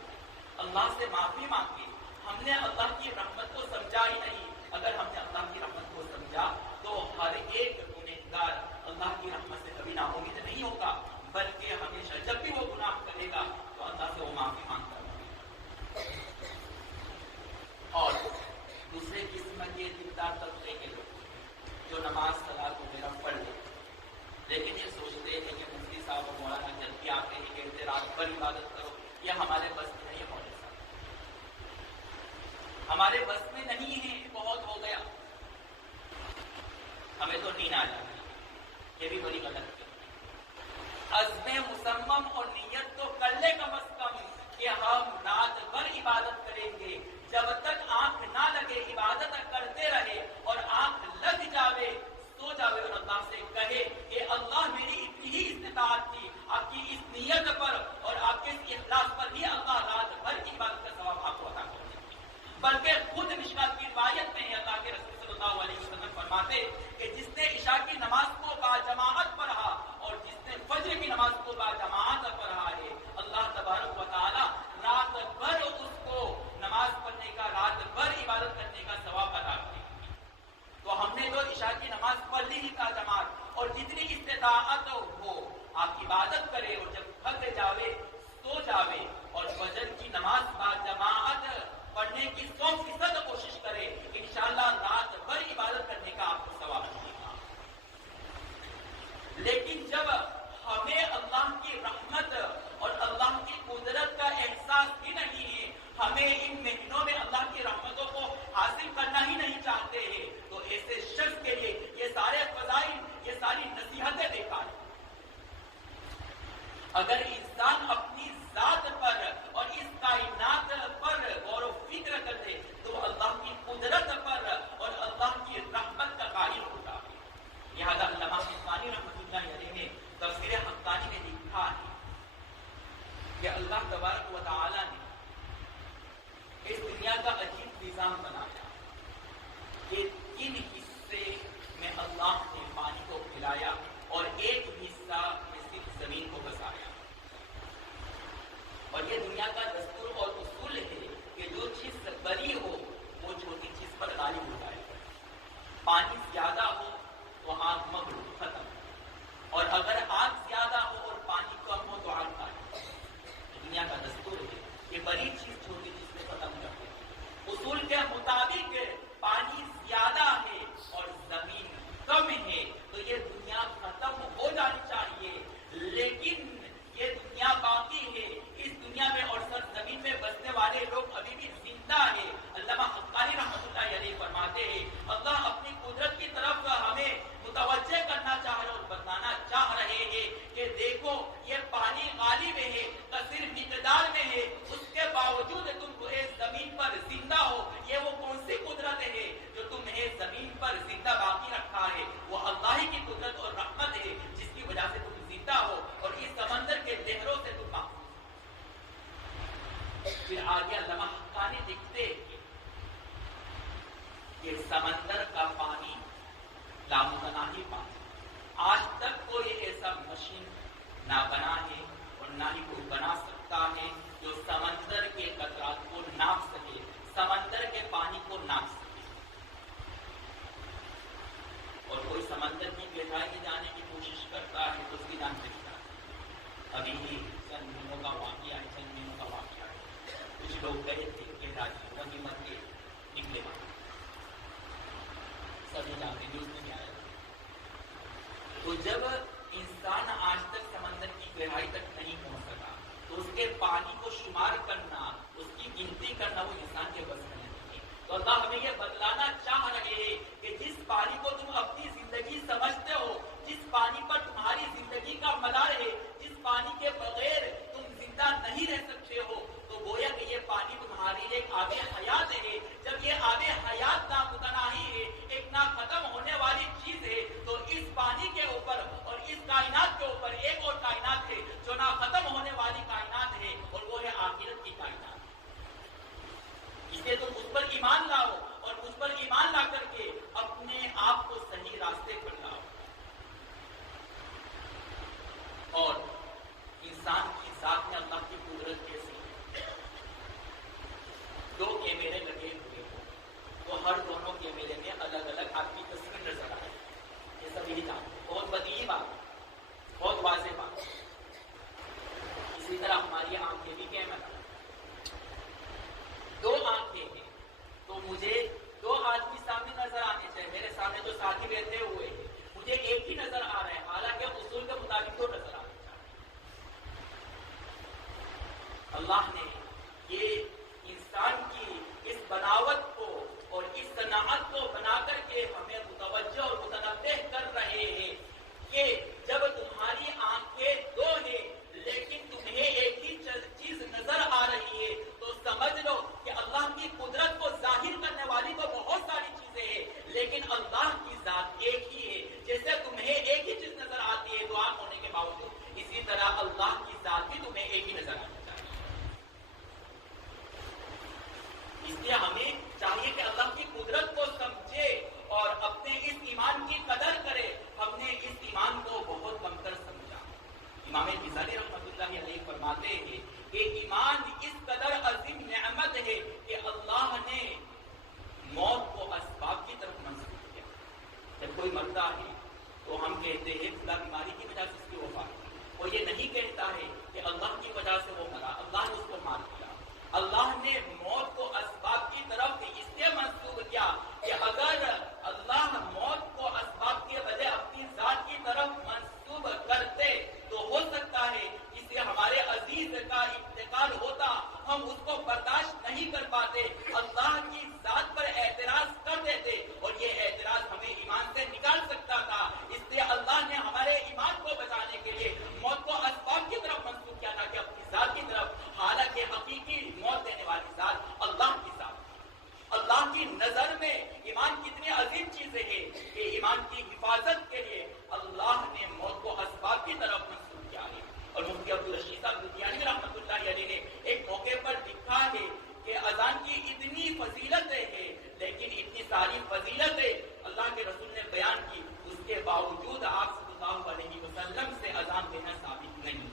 اللہ سے معافی مانگی. ہم نے اللہ کی رحمت کو سمجھا ہی نہیں. اگر ہم نے اللہ کی رحمت کو سمجھا تو ہر ایک گنہگار اللہ کی رحمت سے کبھی نا امید نہیں ہوگا، بلکہ ہمیشہ جب بھی وہ گناہ کرے گا تو اللہ سے وہ معافی مانگتا رہے. اور دوسرے قسم کے دیندار طبقے کے لوگ جو نماز صلاۃ وغیرہ پڑھ لے لیکن یہ سوچتے ہیں کہ مفتی صاحب اور مولانا جلدی آتے ہیں کہتے رات بھر عبادت کرو، یہ ہمارے بس میں نہیں. مولوی صاحب ہمارے بس میں نہیں ہے، بہت ہو گیا، ہمیں تو نیند آ جاتی ہے. یہ بھی بڑی غلط ہے. عزم مصمم اور نیت تو کر لے کم از کم کہ ہم رات بھر عبادت کریں گے. جب تک آنکھ نہ لگے عبادت کرتے رہے، اور آنکھ لگ جاوے سو جاوے اور اللہ سے کہے کہ اللہ میری اتنی ہی استطاعت تھی، آپ کی اس نیت پر اور آپ کے اس اخلاص پر ہی اللہ رات بھر کی عبادت کا ثواب آپ کو عطا کر دے. بلکہ خود مشکات کی روایت میں اللہ کے رسول صلی اللہ علیہ وسلم فرماتے کہ جس نے عشاء کی نماز کو باجماعت پڑھا اور جس نے فجر کی نماز کو باجماعت پڑھا ہے، اللہ تبارک و تعالی رات بھر اس کو نماز پڑھنے کا، رات بھر عبادت کرنے کا ثواب عطا کرے. تو ہم نے تو عشاء کی نماز پڑھ لی ہی باجماعت، اور جتنی استطاعت ہو آپ عبادت کرے، اور جب تھک جاوے سو جاوے، اور فجر کی نماز باجماعت پڑھنے کی 100% کوشش کرے. انشاءاللہ رات بھر عبادت کرنے کا آپ کو ثواب ملے گا. لیکن جب ہمیں اللہ کی رحمت اور اللہ کی قدرت کا احساس بھی نہیں ہے، ہمیں ان مہینوں میں اللہ کی رحمتوں کو حاصل کرنا ہی نہیں چاہتے ہیں، تو ایسے شخص کے لیے یہ سارے فضائل، یہ ساری نصیحتیں بیکار ہیں. اگر انسان اپنی ذات پر اور اس کائنات پر غور و فکر کر دے تو وہ اللہ کی قدرت پر اور اللہ کی رحمت کا قائل ہوتا ہے. لہذا علامہ حقانی رحمۃ اللہ علیہ نے تفسیر حقانی میں لکھا ہے کہ اللہ تبارک و تعالی نے اس دنیا کا عجیب نظام بنایا کہ 3 حصے میں اللہ نے پانی کو پھیلایا اور ایک حصہ میں صرف زمین کو بسایا. اور یہ دنیا کا دستور اور اصول ہے کہ جو چیز بڑی ہو وہ چھوٹی چیز پر غالب ہو جائے. پانی زیادہ ہو تو آگ مغلوب ختم، اور اگر آگ زیادہ ہو اور پانی کم ہو تو آگ غالب. دنیا کا دستور ہے کہ بڑی چیز چھوٹی چیز سے ختم کر دے. اصول کے مطابق پانی زیادہ ہے اور زمین کم ہے تو یہ دنیا ختم ہو جانی چاہیے، لیکن یہ دنیا باقی ہے. اس دنیا میں اور سر زمین میں بسنے والے لوگ ابھی بھی زندہ ہیں. علامہ حقانی رحمۃ اللہ علیہ فرماتے ہیں اللہ اپنی قدرت کی طرف ہمیں متوجہ کرنا چاہ رہے اور بتانا چاہ رہے ہیں کہ دیکھو یہ پانی غالب ہے، کثیر مقدار میں ہے، اس کے باوجود تم زمین پر زندہ ہو. یہ وہ کون سی قدرت ہے جو تمہیں زمین پر زندہ باقی رکھا ہے؟ وہ اللہ ہی کی قدرت اور رحمت ہے جس کی وجہ سے تم زندہ ہو اور اس سمندر کے لہروں سے تم محفوظ. پھر آگے علامہ حقانی لکھتے کہ سمندر کا پانی لامتناہی پانی، آج تک کوئی ایسا مشین نہ بنا ہے اور نہ ہی کوئی بنا سکتا. سکتا ہے جو سمندر کے قطرات کو ناپ سکے، سمندر کے پانی کو ناپ سکے. اور کوئی سمندر کی گہرائی میں جانے کی کوشش کرتا ہے تو اس کی جان سکتا ہے. ابھی ہی چند دنوں کا واقعہ ہے، چند دنوں کا واقعہ ہے. کچھ لوگ گئے تھے گہرائی، وہی مر کے نکلے وہاں. سبھی جانتے نیوز میں بھی آیا. تو جب انسان آج تک سمندر کی گہرائی تک نہیں پہنچ سکا تو اس کے پانی کو شمار کرنا، اس کی گنتی کرنا وہ انسان کے بس میں نہیں ہے. تو اللہ ہمیں یہ بتلانا چاہ رہے ہیں کہ جس پانی کو تم اپنی زندگی سمجھتے ہو، جس پانی پر تمہاری زندگی کا مدار ہے، جس پانی کے بغیر تم زندہ نہیں رہ سکتے ہو، تو گویا کہ یہ پانی تمہاری ایک آب حیات ہے. جب یہ آب حیات نامتناہی ہے، ایک نہ ختم ہونے والی چیز ہے، تو اس پانی کے اوپر اور اس کائنات کے اوپر ایک اور کائنات ہے جو نہ ختم ہونے والی کائنات ہے، اور وہ ہے آخرت کی کائنات. اس لیے تم اس پر ایمان لاؤ اور اس پر ایمان لا کر کے اپنے آپ کو صحیح راستے پر لاؤ. اور انسان کی ذات میں اللہ کی قدرت کیسی ہے؟ دو کیمرے لگے ہوئے ہوں تو ہر دونوں کیمرے میں الگ الگ آپ کی تصویر نظر آئے. یہ سب یہی جانتے ہیں. بہت بدیہی بات، بہت واضح بات. اسی طرح ہماری آنکھیں بھی کیمرہ. دو آنکھیں ہیں تو مجھے دو آدمی سامنے نظر آنے چاہیے. میرے سامنے جو ساتھی بیٹھے ہوئے ہیں مجھے ایک ہی نظر آ رہا ہے، حالانکہ اصول کے مطابق دو نظر آنے چاہیے. اللہ نے یہ انسان کی اس بناوٹ کو اور اس صنعت کو بنا کر کے ہمیں متوجہ اور متنبہ کر رہے ہیں کہ جب تمہاری آنکھیں دو ہیں لیکن تمہیں ایک ہی چیز نظر آ رہی ہے تو سمجھ لو کہ اللہ کی قدرت کو ظاہر کرنے والی تو بہت ساری چیزیں ہیں لیکن اللہ کی ذات ایک ہی ہے. جیسے تمہیں ایک ہی چیز نظر آتی ہے دو آنکھ ہونے کے باوجود، اسی طرح اللہ کی ذات بھی تمہیں ایک ہی نظر آتی ہے. اس لیے ہمیں چاہیے کہ اللہ کی قدرت کو سمجھے اور اپنے اس ایمان کی قدر کرے. ہم نے اس ایمان کو بہت کم تر سمجھا. امام غزالی رحمۃ اللہ علیہ فرماتے ہیں کہ ایمان اس قدر عظیم نعمت ہے کہ اللہ نے موت کو اسباب کی طرف منسوخ کیا. جب کوئی مرتا ہے تو ہم کہتے ہیں خدا بیماری کی وجہ سے اس کی وفات. وہ یہ نہیں کہتا ہے کہ اللہ کی وجہ سے وہ مرا، اللہ نے اس کو مار دیا. اللہ نے موت کو اسباب کی طرف اس لیے منسوخ کیا کہ اگر اللہ موت کو اسباب کے بجائے اپنی ذات کی طرف منسوخ کرتے تو ہو سکتا ہے اس سے ہمارے عزیز کا انتقال ہوتا، ہم اس کو برداشت نہیں کر پاتے، اللہ کی ذات پر اعتراض کر دیتے اور یہ اعتراض ہمیں ایمان سے نکال سکتا تھا. اس لیے اللہ نے ہمارے ایمان کو بچانے کے لیے موت کو اسباب کی طرف منسوخ کیا تھا کہ اپنی ذات کی طرف. حالانکہ حقیقی موت دینے والی ذات اللہ کی ذات. اللہ کی نظر میں ایمان کتنی عظیم چیزیں ہیں کہ ایمان کی حفاظت کے لیے اللہ نے موت کو اسباب کی طرف منسوخ کیا ہے. اور مفتی عبدالرشید صاحب لدھیانوی رحمۃ اللہ علیہ نے ایک موقع پر لکھا ہے کہ اذان کی اتنی فضیلتیں ہیں لیکن اتنی ساری فضیلتیں اللہ کے رسول نے بیان کی، اس کے باوجود آپ صلی اللہ علیہ وسلم سے اذان دینا ثابت نہیں.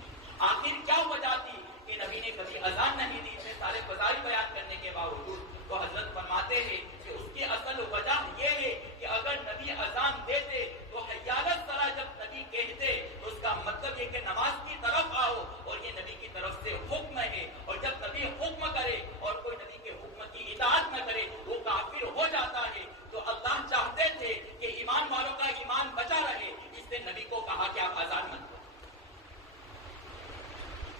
آخر کیا وجہ تھی کہ نبی نے کبھی اذان نہیں دی؟ اتنے سارے فضائل بیان کرنے کے باوجود تو حضرت فرماتے ہیں کہ اس کی اصل وجہ یہ ہے کہ اگر نبی اذان دیتے تو حی علی الصلاۃ جب نبی کہتے تو اس کا مطلب یہ کہ نماز کی طرف آؤ، اور یہ نبی کی طرف سے حکم ہے. اور جب نبی حکم کرے اور کوئی نبی کے حکم کی اطاعت نہ کرے وہ کافر ہو جاتا ہے. تو اللہ چاہتے تھے کہ ایمان والوں کا ایمان بچا رہے، اس نے نبی کو کہا کہ آپ اذان مت کرو.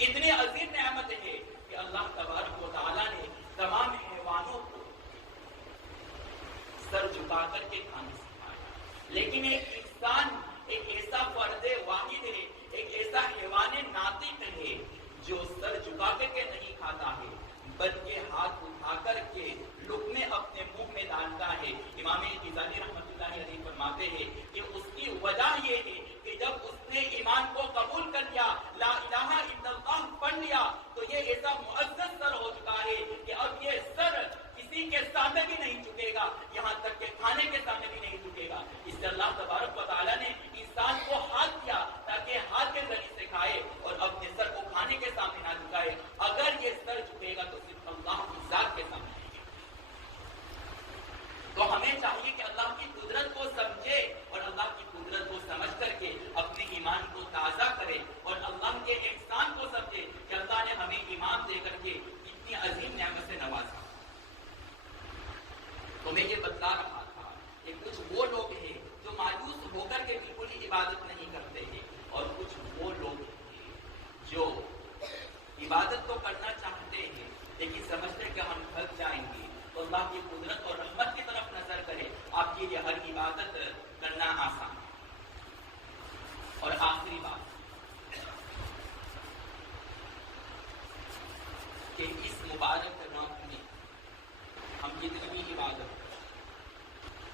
اتنی عظیم نعمت ہے کہ اللہ تبارک و تعالیٰ نے تمام حیوانوں کو سر جھکا کر کے کھانا سکھایا، لیکن ایک انسان ایک ایسا فرد واحد ہے، ایک ایسا حیوان ناطق ہے جو سر جھکا کر کے نہیں کھاتا ہے بلکہ ہاتھ اٹھا کر کے لقمے اپنے منہ میں ڈالتا ہے. امام غزالی رحمۃ اللہ علیہ فرماتے ہیں کہ اس کی وجہ یہ ہے کہ جب اس نے ایمان کو قبول کر لیا، لا الہ الا اللہ پڑھ لیا، تو یہ ایسا معزز سر ہو چکا ہے کہ اب یہ سر کسی کے سامنے بھی نہیں جھکے گا، یہاں تک کہ کھانے کے سامنے بھی نہیں جھکے گا. اس سے اللہ تبارک و تعالیٰ نے انسان کو ہاتھ دیا تاکہ ہاتھ کے ذریعے سے کھائے اور اپنے سر کو کھانے کے سامنے نہ جھکائے. اگر یہ سر جھکے گا تو صرف اللہ کی ذات کے سامنے. تو ہمیں چاہیے کہ اللہ کی قدرت کو سمجھے اور اللہ کی قدرت کو سمجھ کر کے اپنے ایمان کو تازہ کرے اور اللہ کے احسان کو سمجھے کہ اللہ نے ہمیں ایمان دے کر کے اتنی عظیم نعمت سے نوازا. تو میں یہ بتلا رہا تھا کہ کچھ وہ لوگ ہیں جو مایوس ہو کر کے بالکل ہی عبادت نہیں کرتے ہیں اور کچھ وہ لوگ ہیں جو عبادت تو کرنا چاہتے ہیں لیکن سمجھتے ہیں کہ ہم تھک جائیں گے. تو اللہ کی قدرت اور رحمت کی طرف نظر کرے. آپ کے لیے ہر عبادت کرنا آسان ہے. اور آخری بات کہ اس مبارک رات میں ہم جتنی بھی عبادت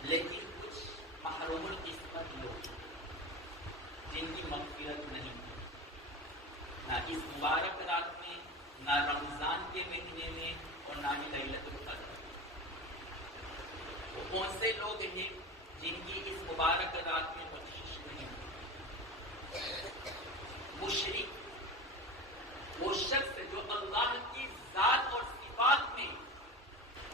لیکن کچھ محروم القسمت لوگ جن کی مغفرت نہیں نہ اس مبارک رات میں نہ رمضان کے مہینے میں اور نہ ہی لیلۃ القدر. وہ کون سے لوگ ہیں جن کی اس مبارک رات میں بخشش نہیں؟ مشرک، وہ شخص جو اللہ کی ذات اور صفات میں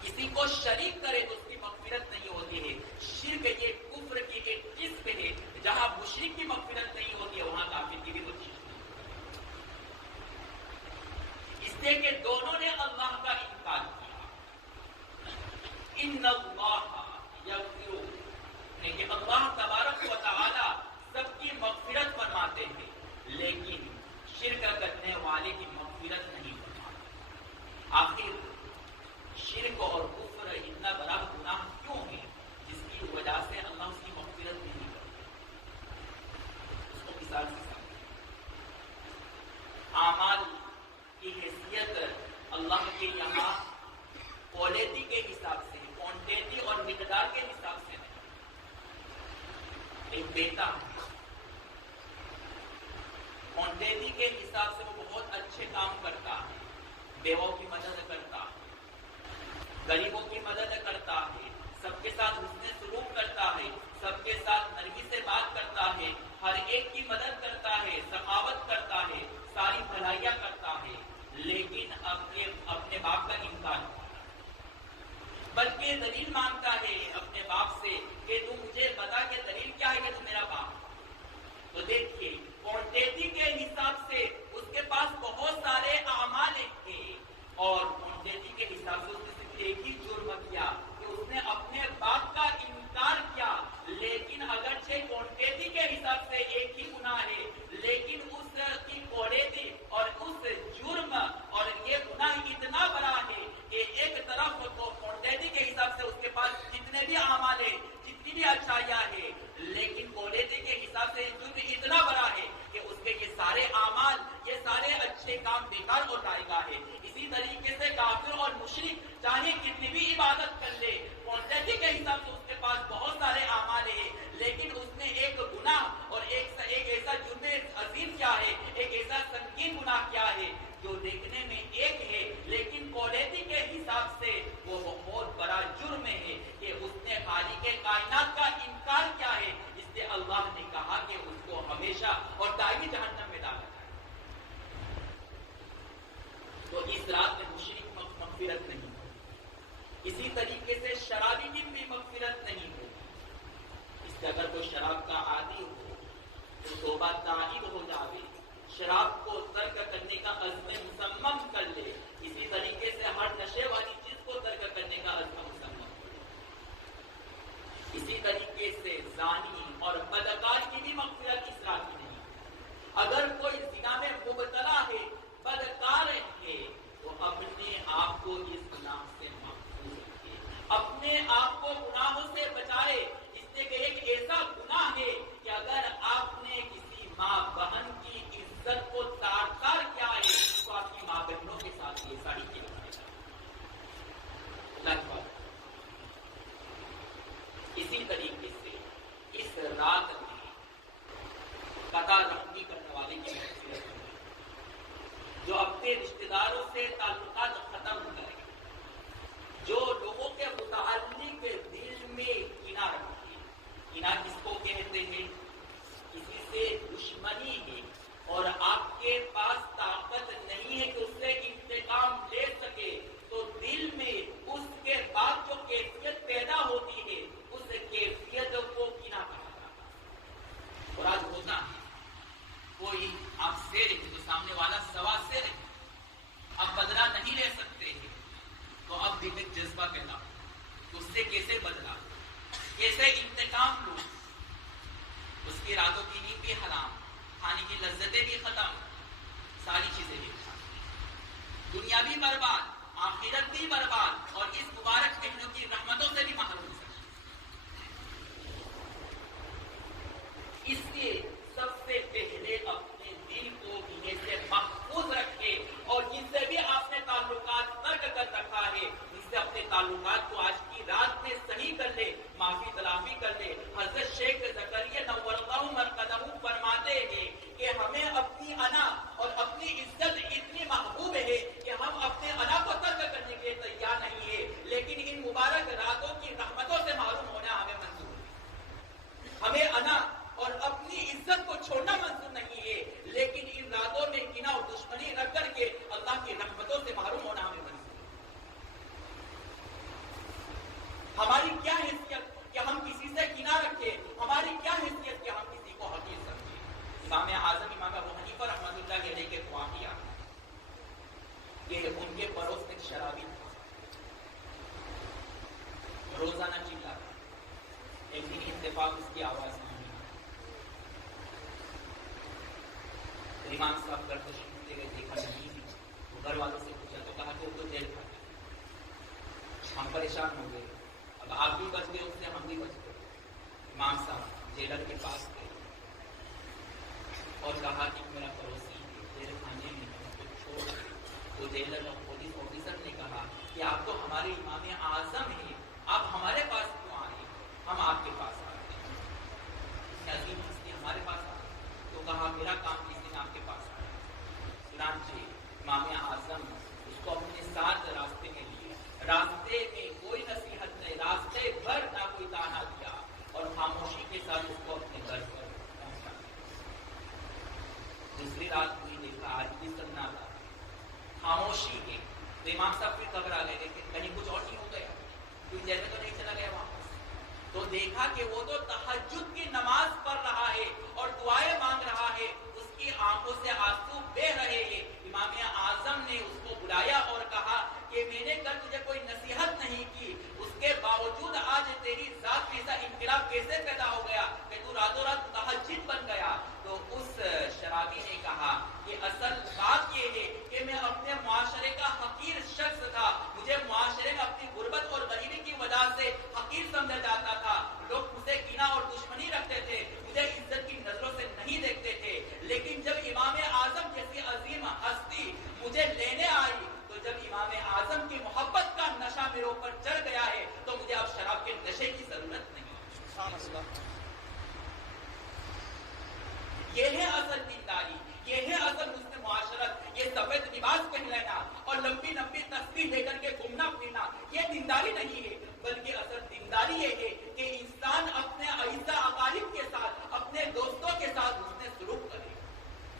کسی کو شریک کرے تو اس کی مغفرت نہیں ہوتی ہے. شرک یہ کفر کی ایک قسم ہے. جہاں مشرک کی مغفرت نہیں ہوتی ہے وہاں کافر کی بھی بخشش نہیں ہوتی. اس لیے کہ دونوں نے اللہ کا انکار کیا. ان اللہ یغفر، کہ اللہ تبارک و تعالی سب کی مغفرت فرماتے ہیں لیکن شرک کرنے والے کی مغفرت نہیں فرماتے. آخر شرک اور کفر اتنا بڑا گناہ کیوں ہے جس کی وجہ سے اللہ اس کی مغفرت نہیں کرتے؟ اس کو مثال سے سمجھیں. اعمال کی حیثیت اللہ کے یہاں کوالٹی کے حساب سے، کوانٹیٹی اور مقدار کے حساب سے نہیں. ایک بیٹا کوانٹیٹی کے حساب سے وہ بہت اچھے کام کرتا ہے، بیووں کی مدد کرتا ہے، غریبوں کی مدد کرتا ہے، سب کے ساتھ حسن سلوک کرتا ہے، سب کے ساتھ نرمی سے بات کرتا ہے، ہر ایک کی مدد کرتا ہے، سخاوت کرتا ہے، ساری بھلائیاں کرتا ہے، لیکن اپنے باپ کا انکار کرتا ہے. بلکہ دلیل مانگتا ہے اپنے باپ سے کہ تو مجھے بتا کہ دلیل کیا ہے کہ تو میرا باپ. تو دیکھیے کوانٹیٹی کے حساب سے اس کے پاس بہت سارے اعمال ہیں اور کوانٹیٹی کے حساب سے اس نے صرف ایک ہی جرم کیا کہ اس نے اپنے باپ کا انکار کیا. لیکن اگرچہ کوانٹیٹی کے حساب سے ایک ہی گناہ ہے لیکن اس کی کوالٹی اور اس جرم اور یہ گناہ اتنا بڑا ہے کہ ایک طرف تو کوانٹیٹی کے حساب سے اس کے پاس جتنے بھی اعمال ہیں، جتنی بھی اچھائیاں ہیں، لیکن کوالٹی کے حساب سے جرم اتنا بڑا ہے کہ اس کے یہ سارے اعمال، یہ سارے اچھے کام بیکار اور رائے گا ہے. اسی طریقے سے کافر اور مشرک چاہے کتنی بھی عبادت کر لے، کوانٹیٹی کے حساب سے اس کے پاس بہت سارے اعمال ہیں لیکن اس نے ایک گناہ اور ایک ایسا جرم عظیم کیا ہے، ایک ایسا سنگین گناہ کیا ہے جو دیکھنے میں ایک ہے لیکن کوالٹی کے حساب سے وہ بہت بڑا جرم ہے کہ اس نے خالق کائنات کا انکار کیا ہے. اس لیے اللہ نے کہا کہ اس کو ہمیشہ اور دائمی جہنم میں ڈالا جائے. تو اس رات میں مشرک مغفرت نہیں ہوگی. اسی طریقے سے شرابی کی بھی مغفرت نہیں ہوگی. اس سے اگر کوئی شراب کا عادی ہو تو توبہ تائب ہو جائے، شراب کو ترک کرنے کا عزم مصمم کر لے. اسی طریقے سے ہر نشے والی چیز کو ترک کرنے کا عزم مصمم کر لے. اسی طریقے سے زانی اور بدکار کی بھی مغفرت اس رات کی نہیں. اگر کوئی زنا میں مبتلا ہے، بدکار ہے، تو اپنے آپ کو اس گناہ سے محفوظ رکھے، اپنے آپ کو گناہوں سے بچائے. اس لیے کہ ایک ایسا گناہ ہے کہ اگر آپ نے کسی ماں بہن کی عزت کو تار تار کیا ہے تو آپ کی ماں بہنوں کے ساتھ یہ ساری کیا جائے گا. اسی طریقے سے اس رات میں قطع رحمی کرنے والے کی مغفرت ہے، جو اپنے رشتے داروں سے تعلقات ختم کرے، جو لوگوں کے متعلق دل میں کینہ رکھتے ہیں. کینہ کس کو کہتے ہیں؟ کسی سے دشمنی ہے اور آپ کے پاس طاقت سے رہے تو سامنے والا سوا سے رہے، اب بدلہ نہیں لے سکتے ہیں، تو اب دل ایک جذبہ پیدا، اس سے کیسے بدلا، کیسے انتقام لوں، اس کی راتوں کی نیند بھی حرام، کھانے کی لذتیں بھی ختم، ساری چیزیں بھی ختم، دنیا بھی برباد، آخرت بھی برباد، اور اس مبارک مہینوں کی رحمتوں سے بھی محروم ہو سکتے۔ اس لیے سب سے پہلے اپنے دل کو گناہ سے محفوظ رکھے، اور جن سے بھی آپ نے تعلقات ترک کر رکھا ہے ان سے اپنے تعلقات کو آج کی رات میں صحیح کر لے، معافی تلافی کر لے۔ حضرت شیخ زکریا نور اللہ مرقدہ فرماتے ہیں کہ ہمیں اپنی انا اور اپنی عزت اتنی محبوب ہے کہ ہم اپنے انا کو ترک کرنے کے لیے تیار نہیں ہے، لیکن ان مبارک راتوں کی رحمتوں سے معروم ہونا ہمیں منظور ہے۔ ہمیں انا اور اپنی عزت کو چھوڑنا منظور نہیں ہے، لیکن ان راتوں میں کینہ اور دشمنی رکھ کر کے اللہ کی رحمتوں سے محروم ہونا ہمیں منظور ہے۔ ہماری کیا حیثیت کہ ہم کسی سے کینہ رکھیں، ہماری کیا حیثیت کہ ہم کسی کو حقیر سمجھیں۔ امام اعظم امام ابو حنیفہ رحمۃ اللہ علیہ کے واقعہ کہ ان کے پڑوس میں شرابی تھا، روزانہ چلاتا، ایک دن اتفاق اس کی آواز نہیں، امام صاحب گھر تشریف لے گئے، دیکھا نہیں تھی، وہ گھر والوں سے پوچھا تو کہا کہ وہ تو جیل کھاتا ہے۔ ہم پریشان ہو گئے، اب آپ بھی بچ گئے، اس سے ہم بھی بچ گئے۔ امام صاحب جیلر کے پاس گئے اور کہا کہ میرا پڑوسی جیل خانے میں کو چھوڑ، وہ جیلر اور پولیس آفیسر نے کہا کہ آپ تو ہمارے امام اعظم ہیں، آپ ہمارے پاس کیوں آئے، ہم آپ کے پاس آتے ہیں، عظیم ہستی ہمارے پاس آئے۔ تو کہا میرا کام کس دن آپ کے پاس آیا۔ چنانچہ امام اعظم اس کو اپنے ساتھ راستے میں لیے، راستے میں کوئی نصیحت نہیں، راستے بھر نہ کوئی تانا دیا، اور خاموشی کے ساتھ اس کو اپنے گھر پر پہنچا۔ دوسری رات ہوئی، دیکھا آج بھی سناٹا، خاموشی ہے، تو امام صاحب پھر گھبرا گئے کہ کہیں کچھ اور نہیں ہو گیا، کوئی جیل میں تو نہیں چلا گیا واپس۔ تو دیکھا کہ وہ تو تہجد کی نماز پڑھ رہا ہے اور دعائیں مانگ رہا ہے، اس کی آنکھوں سے آنسو بہ رہے ہیں۔ امام اعظم نے اس کو بلایا اور کہا کہ میں نے کل تجھے کوئی نصیحت نہیں کی، اس کے باوجود آج تیری ذات میں ایسا انقلاب کیسے پیدا ہو گیا کہ تو راتوں رات تہجد بن گیا؟ تو اس شرابی نے کہا کہ اصل بات یہ ہے کہ میں اپنے معاشرے کا حقیر شخص تھا، مجھے معاشرے میں اپنی غربت اور غریبی کی وجہ سے حقیر سمجھا جاتا تھا، لوگ مجھے کینہ اور دشمنی رکھتے تھے، مجھے عزت کی نظروں سے نہیں دیکھتے تھے، لیکن جب امام اعظم جیسی عظیم ہستی مجھے لینے آئی، تو جب امام اعظم کی محبت کا نشہ میرے اوپر چڑھ گیا ہے تو مجھے اب شراب کے نشے کی ضرورت نہیں۔ یہ ہے اصل دینداری، یہ ہے اصل حسن معاشرت، یہ سفید لباس پہن لینا اور لمبی لمبی تسبیح لے کر کے گھومنا پھرنا یہ دینداری نہیں ہے، بلکہ اصل دینداری یہ ہے کہ انسان اپنے اعزاء اقارب کے ساتھ، اپنے دوستوں کے ساتھ حسن سلوک کرے۔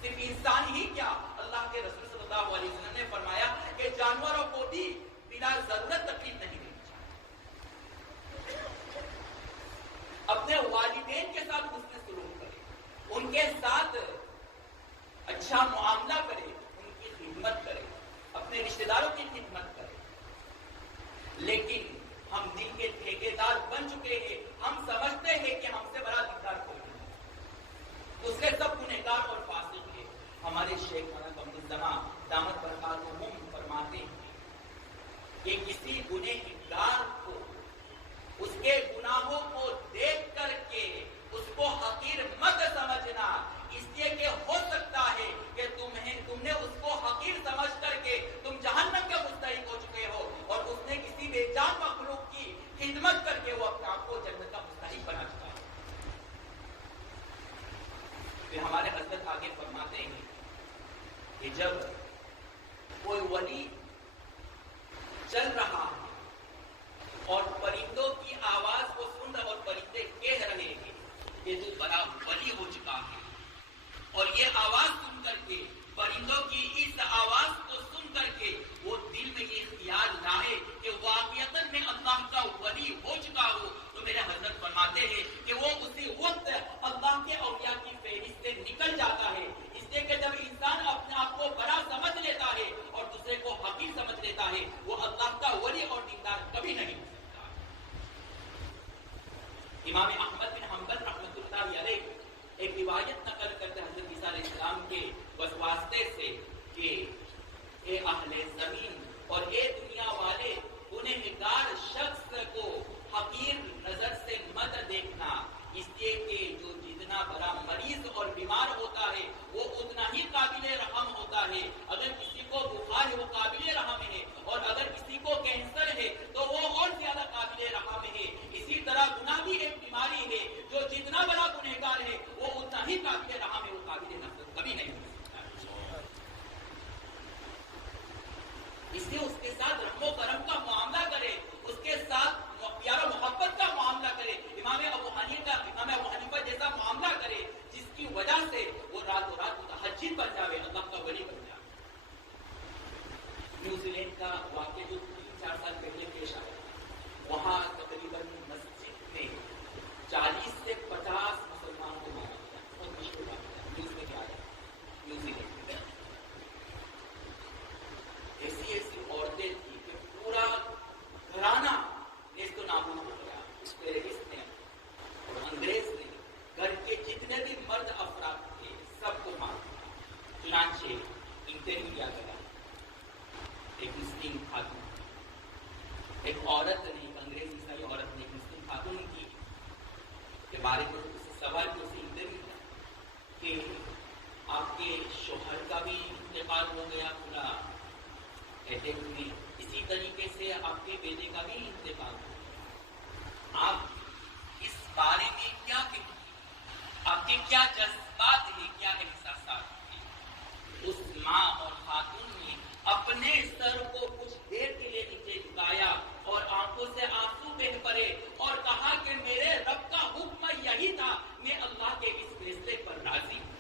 صرف انسان ہی کیا، اللہ کے رسول صلی اللہ علیہ وسلم نے فرمایا کہ جانوروں کو بھی بلا ضرورت تکلیف نہیں دینی چاہیے۔ اپنے والدین کے ساتھ حسن سلوک کرے، ان کے ساتھ اچھا معاملہ کرے، ان کی خدمت کرے، اپنے رشتہ داروں کی خدمت کرے۔ لیکن ہم دن کے ٹھیکیدار بن چکے ہیں، ہم سمجھتے ہیں کہ ہم سے بڑا دیندار کوئی نہیں، دوسرے سب گنہگار اور فاسق ہیں۔ ہمارے شیخ مولانا عبدالزمان دامت برکاتہم فرماتے ہیں کہ کسی گنہگار کو اس کے گناہوں کو دیکھ کر کے اس کو حقیر مت سمجھنا، اس لیے کہ ہو سکتا ہے کہ تم نے اس کو حقیر سمجھ کر کے تم جہنم کے مستحق ہو چکے ہو، اور اس نے کسی بے جان مخلوق کی خدمت کر کے وہ اپنے آپ کو جنت کا مستحق بنا چکا ہے۔ پھر ہمارے حضرت آگے فرماتے ہیں کہ جب کوئی ولی چل رہا ہے اور پرندوں کی آواز کو سن رہا اور پرندے کہہ رہے ہیں کہ تو بڑا ولی ہو چکا ہے، اور یہ آواز سن کر کے، پرندوں کی اس آواز کو سن کر کے وہ دل میں یہ خیال لائے کہ واقعتاً میں اللہ کا ولی ہو چکا ہوں، تو میرے حضرت فرماتے ہیں کہ وہ اسی وقت اللہ کے اولیاء کی فہرست سے نکل جاتا ہے۔ اس لیے کہ جب انسان لیتا ہے وہ اللہ کا ولی اور دیندار کبھی نہیں ہو سکتا۔ امام احمد بن حنبل رحمۃ اللہ علیہ ایک روایت نقل کرتے حضرت عیسیٰ علیہ السلام کے واسطے سے کہ اے اہل زمین اور اے دنیا والے، گنہگار شخص کو حقیر نظر سے مت دیکھنا، اس لیے کہ جو جتنا بڑا مریض اور بیمار ہوتا ہے وہ اتنا ہی قابل رحم ہوتا ہے۔ اگر کسی کو بخار ہے وہ قابل رحم ہے، اور اگر کسی کو کینسر ہے تو وہ اور زیادہ قابل رحم ہے۔ اسی طرح گناہ بھی ایک بیماری ہے، جو جتنا بڑا گنہگار ہے وہ اتنا ہی قابل رحم ہے، وہ قابل نفرت کبھی نہیں ہو سکتا۔ اس لیے اس کے ساتھ رحم و کرم کا معاملہ کرے، اس کے ساتھ پیار و محبت کا معاملہ کرے، امام ابو حنیفہ جیسا معاملہ کرے، جس کی وجہ سے وہ راتوں رات متہجد بن جاوے، اللہ کا ولی بن جائے۔ نیوزی لینڈ کا واقعہ جو 3-4 سال پہلے پیش آیا، وہاں تقریباً مسجد میں 40 سے 50 مسلمانوں کو مارا گیا، بہت مشکل بات ہے، نیوز میں کیا آیا نیوزی لینڈ میں ایسی عورتیں تھی کہ پورا گھرانہ نیست و نابود ہو گیا، اس ٹیررسٹ نے اور انگریز نے گھر کے جتنے بھی مرد افراد تھے سب کو مار دیا۔ چنانچہ انٹرویو کیا گیا، ایک مسلم خاتون، ایک عورت نے، ایک انگریز عیسائی عورت نے ایک مسلم خاتون کی کے بارے میں اس سے سوال کیا، اسے انٹرویو کیا کہ آپ کے شوہر کا بھی انتقال ہو گیا پورا کہتے ہوئے، اسی طریقے سے آپ کے بیٹے کا بھی انتقال ہو گیا، آپ اس بارے میں کیا کہتے ہیں، آپ کے کیا جذبات ہیں، کیا احساسات ہیں؟ اس ماں اور خاتون نے اپنے سر کو کچھ دیر کے لیے نیچے جھکایا اور آنکھوں سے آنسو بہہ پڑے اور کہا کہ میرے رب کا حکم یہی تھا، میں اللہ کے اس فیصلے پر راضی ہوں۔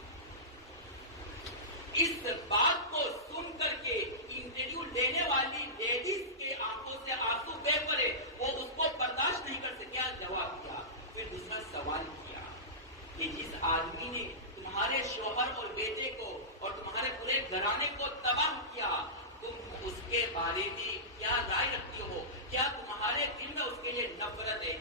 اس بات کو سن کر کے انٹرویو لینے والی لیڈیز کے آنکھوں سے آنسو بہ پڑے، وہ اس کو برداشت نہیں کر سکے، جواب دیا۔ پھر دوسرا سوال کیا کہ جس آدمی نے تمہارے شوہر اور بیٹے کو اور تمہارے پورے گھرانے کو تباہ کیا، تم اس کے بارے میں کیا رائے رکھتے ہو؟ کیا تمہارے دل میں اس کے لیے نفرت ہے؟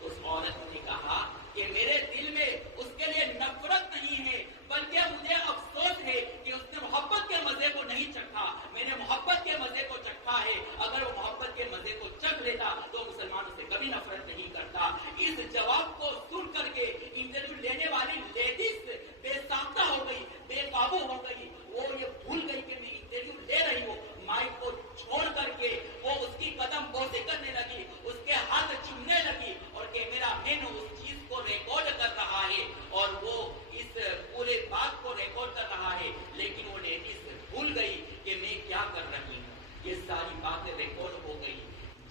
اس عورت نے کہا کہ میرے دل میں اس کے لیے نفرت نہیں ہے، بلکہ مجھے افسوس ہے کہ اس نے محبت کے مزے کو نہیں چکھا، میں نے محبت کے مزے کو چکھا ہے۔ اگر وہ محبت کے مزے کو چکھ لیتا تو مسلمانوں سے کبھی نفرت نہیں کرتا۔ اس جواب کو سن کر کے انٹرویو لینے والی لیڈیز بے ساختہ ہو گئی، بے قابو ہو گئی، وہ یہ بھول گئی کہ میں انٹرویو لے رہی ہوں۔ مائک کو چھوڑ کر کے وہ اس کی قدم بوسی کرنے لگی، اس کے ہاتھ چومنے لگی، اور کیمرہ مین اس چیز کو ریکارڈ کر رہا ہے اور وہ اس پورے بات کو ریکارڈ کر رہا ہے، لیکن وہ لیڈیز بھول گئی کہ میں کیا کر رہی ہوں۔ یہ ساری باتیں ریکارڈ ہو گئی۔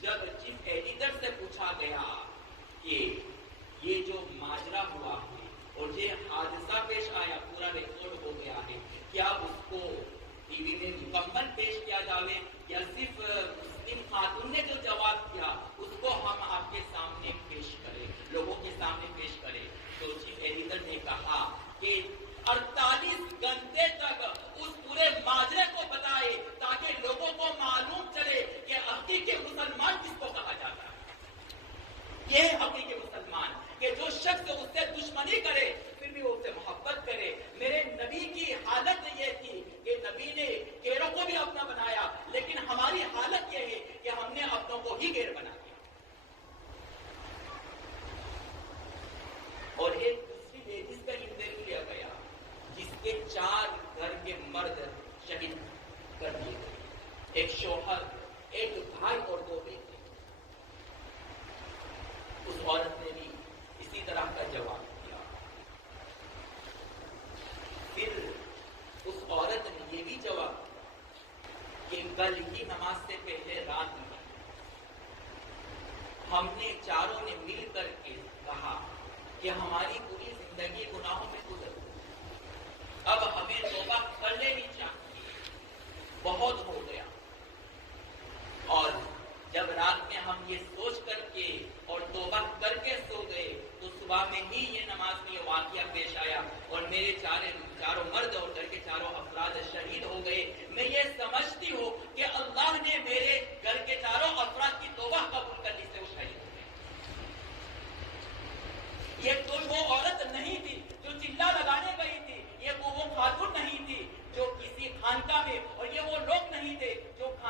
جب چیف ایڈیٹر سے پوچھا گیا کہ یہ جو ماجرا ہوا ہے اور یہ حادثہ پیش آیا پورا ریکارڈ ہو گیا ہے، کیا اس کو ٹی وی میں مکمل پیش کیا جاوے یا صرف مسلم خاتون نے جو جواب دیا اس کو ہم آپ کے سامنے پیش کریں، لوگوں کے سامنے پیش کریں؟ تو چیف ایڈیٹر نے کہا کہ 48 گھنٹے تک اس پورے ماجرے کو بتائے تاکہ لوگوں کو معلوم چلے کہ حقیقی مسلمان کس کو کہا جاتا ہے۔ یہ ہے حقیقی مسلمان، کہ جو شخص اس سے دشمنی کرے پھر بھی وہ اس سے محبت کرے۔ میرے نبی کی حالت یہ تھی کہ نبی نے غیروں کو بھی اپنا بنایا، لیکن ہماری حالت یہ ہے کہ ہم نے اپنوں کو ہی غیر بنا دیا۔ اور ایک دوسری لیڈیز کا انٹرویو لیا گیا جس کے 4 گھر کے مرد شہید کر دیے گئے، ایک شوہر، ایک بھائی اور 2 بیٹے۔ اس عورت نے بھی اسی طرح کا جواب دیا۔ پھر اس عورت نے یہ بھی جواب دیا کہ کل ہی نماز سے پہلے رات میں ہم نے چاروں نے مل کر کے کہا کہ ہماری پوری زندگی گناہوں میں گزر گئی، اب ہمیں توبہ کر لینی چاہیے، بہت ہو گیا۔ اور جب رات میں ہم یہ سوچ کر کے اور توبہ کر کے سو گئے تو صبح میں ہی یہ نماز میں یہ واقعہ پیش آیا اور میرے چاروں مرد اور گھر کے چاروں افراد شہید ہو گئے۔ میں یہ سمجھتی ہوں کہ اللہ نے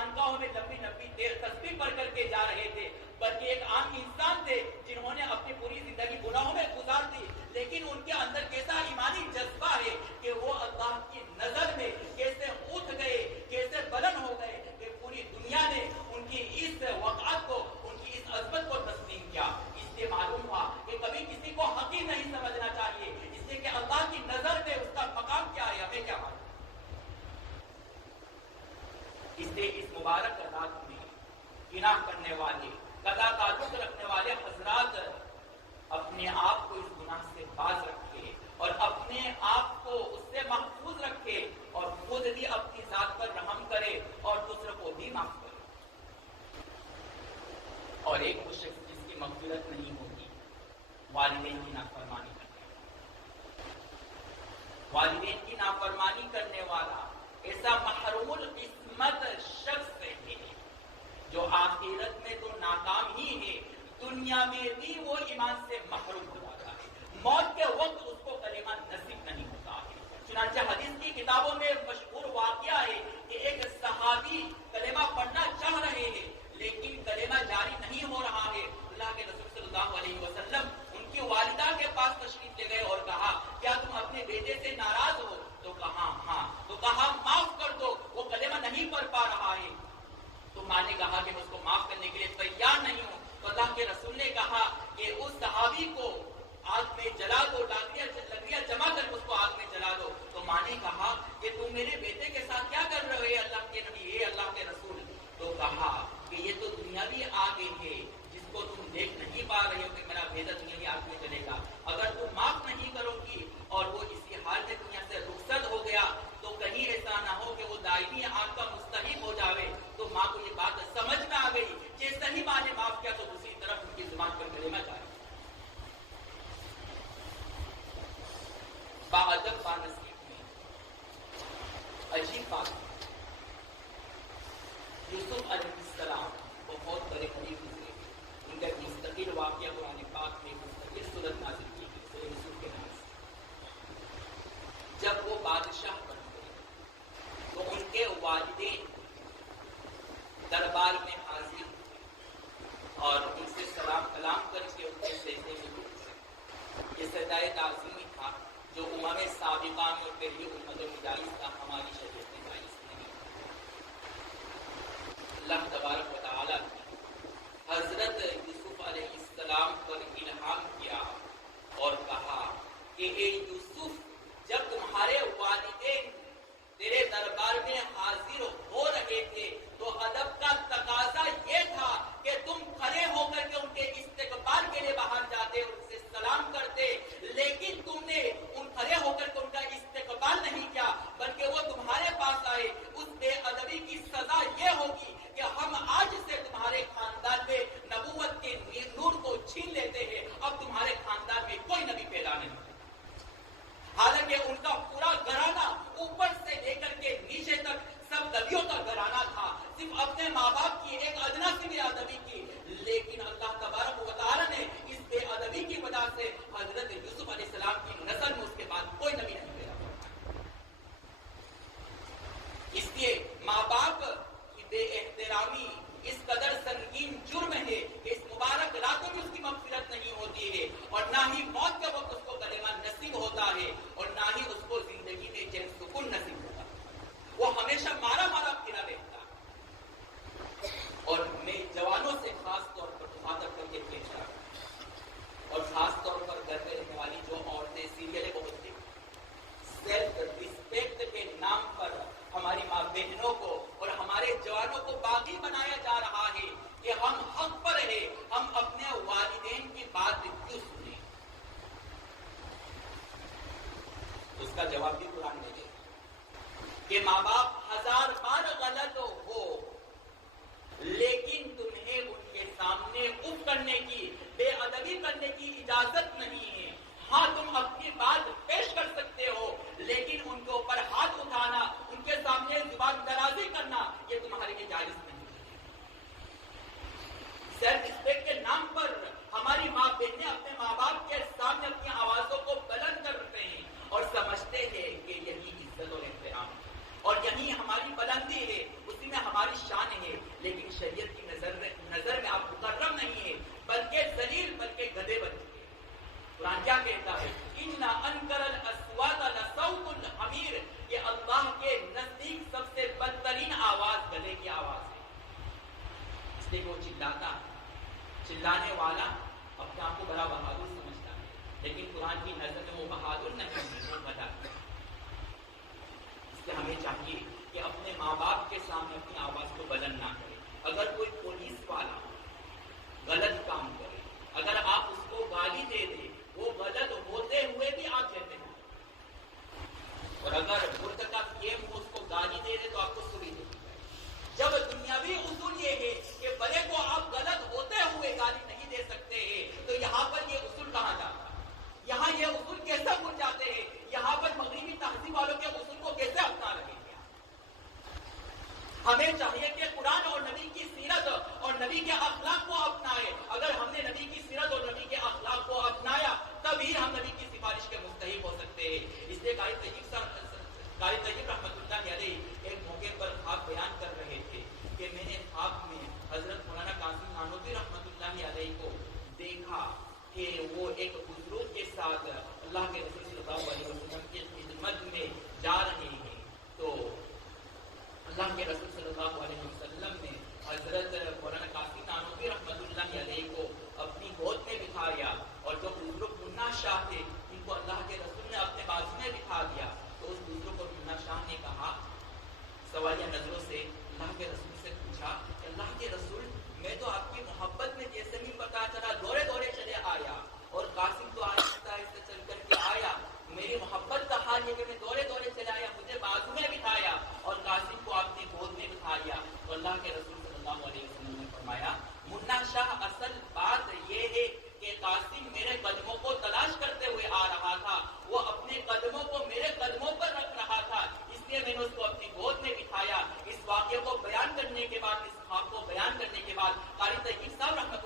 خانقاہوں میں لمبی لمبی دیر تسبیح پڑھ کر کے جا رہے تھے، بلکہ ایک عام انسان تھے جنہوں نے اپنی پوری زندگی گناہوں میں گزار دی، لیکن ان کے اندر کیسا ایمانی جذبہ ہے کہ وہ اللہ کی نظر میں کیسے اٹھ گئے، کیسے بلند ہو گئے کہ پوری دنیا نے ان کی اس وقعت کو، ان کی اس عظمت کو تسلیم کیا۔ اس سے معلوم ہوا کہ کبھی کسی کو حقیر نہیں سمجھنا چاہیے، اس لیے کہ اللہ کی نظر میں اس کا مقام کیا ہے ہمیں کیا معلوم۔ اس سے اس مبارک رات میں گناہ کرنے والے، قضا تعلق رکھنے والے حضرات اپنے آپ کو اس گناہ سے باز رکھے اور اپنے آپ کو اس سے محفوظ رکھے اور خود بھی اپنی ذات پر رحم کرے اور دوسروں کو بھی معاف کرے۔ اور ایک وہ شخص جس کی مغفرت نہیں ہوگی، والدین کی نافرمانی کرنے والا، والدین کی نافرمانی کرنے والا ایسا محروم القسمت شخص ہے جو آخرت میں تو ناکام ہی ہے، دنیا میں بھی وہ ایمان سے محروم ہو جاتا ہے، موت کے وقت اس کو کلمہ نصیب نہیں ہوتا ہے۔ چنانچہ حدیث کی کتابوں میں مشہور واقعہ ہے کہ ایک صحابی کلمہ پڑھنا چاہ رہے ہیں لیکن کلمہ جاری نہیں ہو رہا ہے۔ اللہ کے رسول صلی اللہ علیہ وسلم ان کی والدہ کے پاس تشریف لے گئے اور کہا کیا تم اپنے بیٹے سے ناراض ہو؟ تو کہا ہاں، تو کہا معاف کر دو، وہ کلمہ نہیں پڑھ پا رہا ہے۔ تو ماں نے کہا کہ میں اس کو معاف کرنے کے لیے تیار نہیں ہوں۔ تو اللہ کے رسول نے کہا کہ اس صحابی کو آگ میں جلا دو، لکڑیاں جمع کر اس کو آگ میں جلا دو۔ تو ماں نے کہا کہ تم میرے بیٹے کے ساتھ کیا کر رہے ہو اللہ کے نبی، اللہ کے رسول؟ تو کہا کہ یہ تو دنیاوی آگ ہے جس کو تم دیکھ نہیں پا رہے ہو کہ میرا بیٹا دنیاوی آگ میں جلے گا، اگر تم معاف نہیں کرو گی اور وہ اسی حال میں دنیا سے رخصت ہو گیا تو کہیں ایسا نہ ہو کہ وہ دائمی آگ کا مستحق ہو جاوے۔ تو ماں کو یہ بات سمجھ میں آ گئی، جیسا ہی ماں نے معاف کیا تو دوسری طرف ان کی زبان پر کلمہ جاری۔ باادب بانصیب میں عجیب بات، یوسف علیہ السلام بہت بڑے قریب گزرے، ان کا مستقل واقعہ قرآن پاک میں مستقل صورت نازل کی گئی سورہ یوسف کے نام سے۔ جب وہ بادشاہ بن گئے تو ان کے والدین دربار میں حاضر ہوئے اور ان سے سلام کلام کر کے ان کے سجدے میں گر گئے۔ یہ سجدہ تعظیمی تھا جو امم سابقہ میں اور پہلی امتوں میں جائز تھا، ہماری شریعت میں جائز نہیں۔ اللہ تبارک و تعالیٰ نے حضرت یوسف علیہ السلام پر الہام کیا اور کہا کہ اے یوسف، جب تمہارے والدین تیرے دربار میں حاضر ہو رہے تھے تو ادب کا تقاضا یہ تھا کہ تم کھڑے ہو کر کے ان کے استقبال کے لیے باہر جاتے اور ان سے سلام کرتے، لیکن تم نے ان کھڑے ہو کر کے ان کا استقبال نہیں کیا بلکہ وہ تمہارے پاس آئے۔ اس بے ادبی کی سزا یہ ہوگی کہ ہم آج سے تمہارے خاندان میں نبوت کے نور کو چھین لیتے ہیں، اب تمہارے خاندان میں کوئی نبی پیدا نہیں۔ حالانکہ ان کا پورا گھرانہ اوپر سے لے کر کے نیچے تک سب نبیوں کا گھرانہ تھا، صرف اپنے ماں باپ کی ایک ادنا سی بھی ادبی کی، لیکن اللہ تبارک و تعالیٰ نے اس بے ادبی کی وجہ سے حضرت یوسف علیہ السلام کی نسل میں اس کے بعد کوئی نبی نہیں پیدا۔ اس لیے ماں باپ کی بے احترامی اس قدر سنگین جرم ہے کہ اس مبارک راتوں میں اس کی مغفرت نہیں ہوتی ہے اور نہ ہی موت کے وقت اس کو کلمہ نصیب ہوتا ہے اور نہ ہی اس کو زندگی میں چین سکون نصیب ہوتا ہے، وہ ہمیشہ مارا مارا پھرا رہتا ہے۔ اور میں جوانوں سے خاص طور پر مخاطب کر کے پیش رہا ہوں اور خاص طور پر گھر میں رہنے والی جو عورتیں سیریلیں بہت دیکھتی، سیلف رسپیکٹ کے نام پر ہماری ماں بہنوں کو اور ہمارے جوانوں کو باغی بنایا جا رہا ہے کہ ہم حق پر ہیں، ہم اپنے والدین کی بات کیوں سنیں؟ اس کا جواب بھی قرآن نے دیا کہ ماں باپ 1000 بار غلط ہو لیکن تمہیں ان کے سامنے اف کرنے کی، بے ادبی کرنے کی اجازت نہیں ہے۔ ہاں تم اپنی بات پیش کر سکتے ہو لیکن ان کے اوپر ہاتھ اٹھانا، ان کے سامنے زبان درازی کرنا یہ تمہارے لیے جائز نہیں ہے۔ سیلف رسپیکٹ کے نام پر ہماری ماں بہنیں اپنے ماں باپ کے سامنے اپنی آوازوں کو بلند کرتے ہیں اور سمجھتے ہیں کہ یہی عزت اور احترام ہے اور یہی ہماری بلندی ہے، اسی میں ہماری شان ہے۔ چلاتا ہے. چلانے والا اپنے آپ کو بڑا بہادر سمجھتا ہے، لیکن قرآن کی نظر میں وہ بہادر نہیں ہے، وہ بدا. اس لیے ہمیں چاہیے کہ اپنے ماں باپ کے سامنے اپنی آواز کو بلند نہ کرے. اگر کوئی پولیس والا غلط کام کرے، اگر آپ اس کو گالی دے دیں، وہ غلط ہوتے ہوئے بھی آپ کہتے ہیں، اور اگر مرتکب کیے ہو اس کو گالی دے دے تو آپ کو سوئی دے. جب دنیاوی اصول یہ ہے کہ بڑے کو آپ غلط ہوتے ہوئے گالی نہیں دے سکتے ہیں، تو یہاں پر یہ اصول کہاں جاتا ہے؟ یہاں یہ اصول کیسے بھول جاتے ہیں؟ یہاں پر مغربی تہذیب والوں کے اصول کو کیسے اپنا رہے ہیں؟ ہمیں چاہیے کہ قرآن اور نبی کی سیرت اور نبی کے اخلاق کو اپنائے. اگر ہم نے نبی کی سیرت اور نبی کے اخلاق کو اپنایا تبھی ہم نبی کی سفارش کے مستحق ہو سکتے ہیں. اس لیے قاری طیب رحمۃ اللہ علیہ ایک موقع پر خواب بیان کر رہے تھے کہ میں نے خواب میں حضرت مولانا قاسم نانوتوی رحمۃ اللہ علیہ کو دیکھا کہ وہ ایک بزرگ کے ساتھ اللہ کے رسول صلی اللہ علیہ وسلم کی خدمت میں جا رہے ہیں. تو اللہ کے رسول صلی اللہ علیہ وسلم نے حضرت مولانا قاسم نانوتوی رحمۃ اللہ علیہ کو اپنی گود میں بٹھایا، اور جو بزرگ منا شاہ تھے ان کو اللہ کے رسول نے اپنے بازو میں بٹھا دیا. تو اس بزرگ کو منا شاہ نے کہا، سوالیہ نظروں سے اللہ کے رسول سے پوچھا کہ اللہ کے رسول میں تو آپ کی محبت میں جیسے نہیں پتا چلا دورے دورے چلے آیا، اور قاسم تو آہستہ آہستہ چل کر کے آیا. میری محبت کا حال یہ کہ میں دورے دورے چلے آیا، مجھے بازو میں بٹھایا اور قاسم کو آپ نے گود میں بٹھا لیا. تو اللہ کے رسول صلی اللہ علیہ وسلم نے فرمایا، منا شاہ اصل بات یہ ہے کہ قاسم میرے قدموں کو تلاش کرتے ہوئے آ رہا تھا، وہ اپنے قدموں کو میرے قدموں پر رکھ رہا تھا، اس لیے میں نے اس کو اپنی گود میں بٹھایا. اس واقعے کو بیان کرنے کے بعد، اس خواب کو بیان کرنے کے بعد قاری طیب صاحب رحمۃ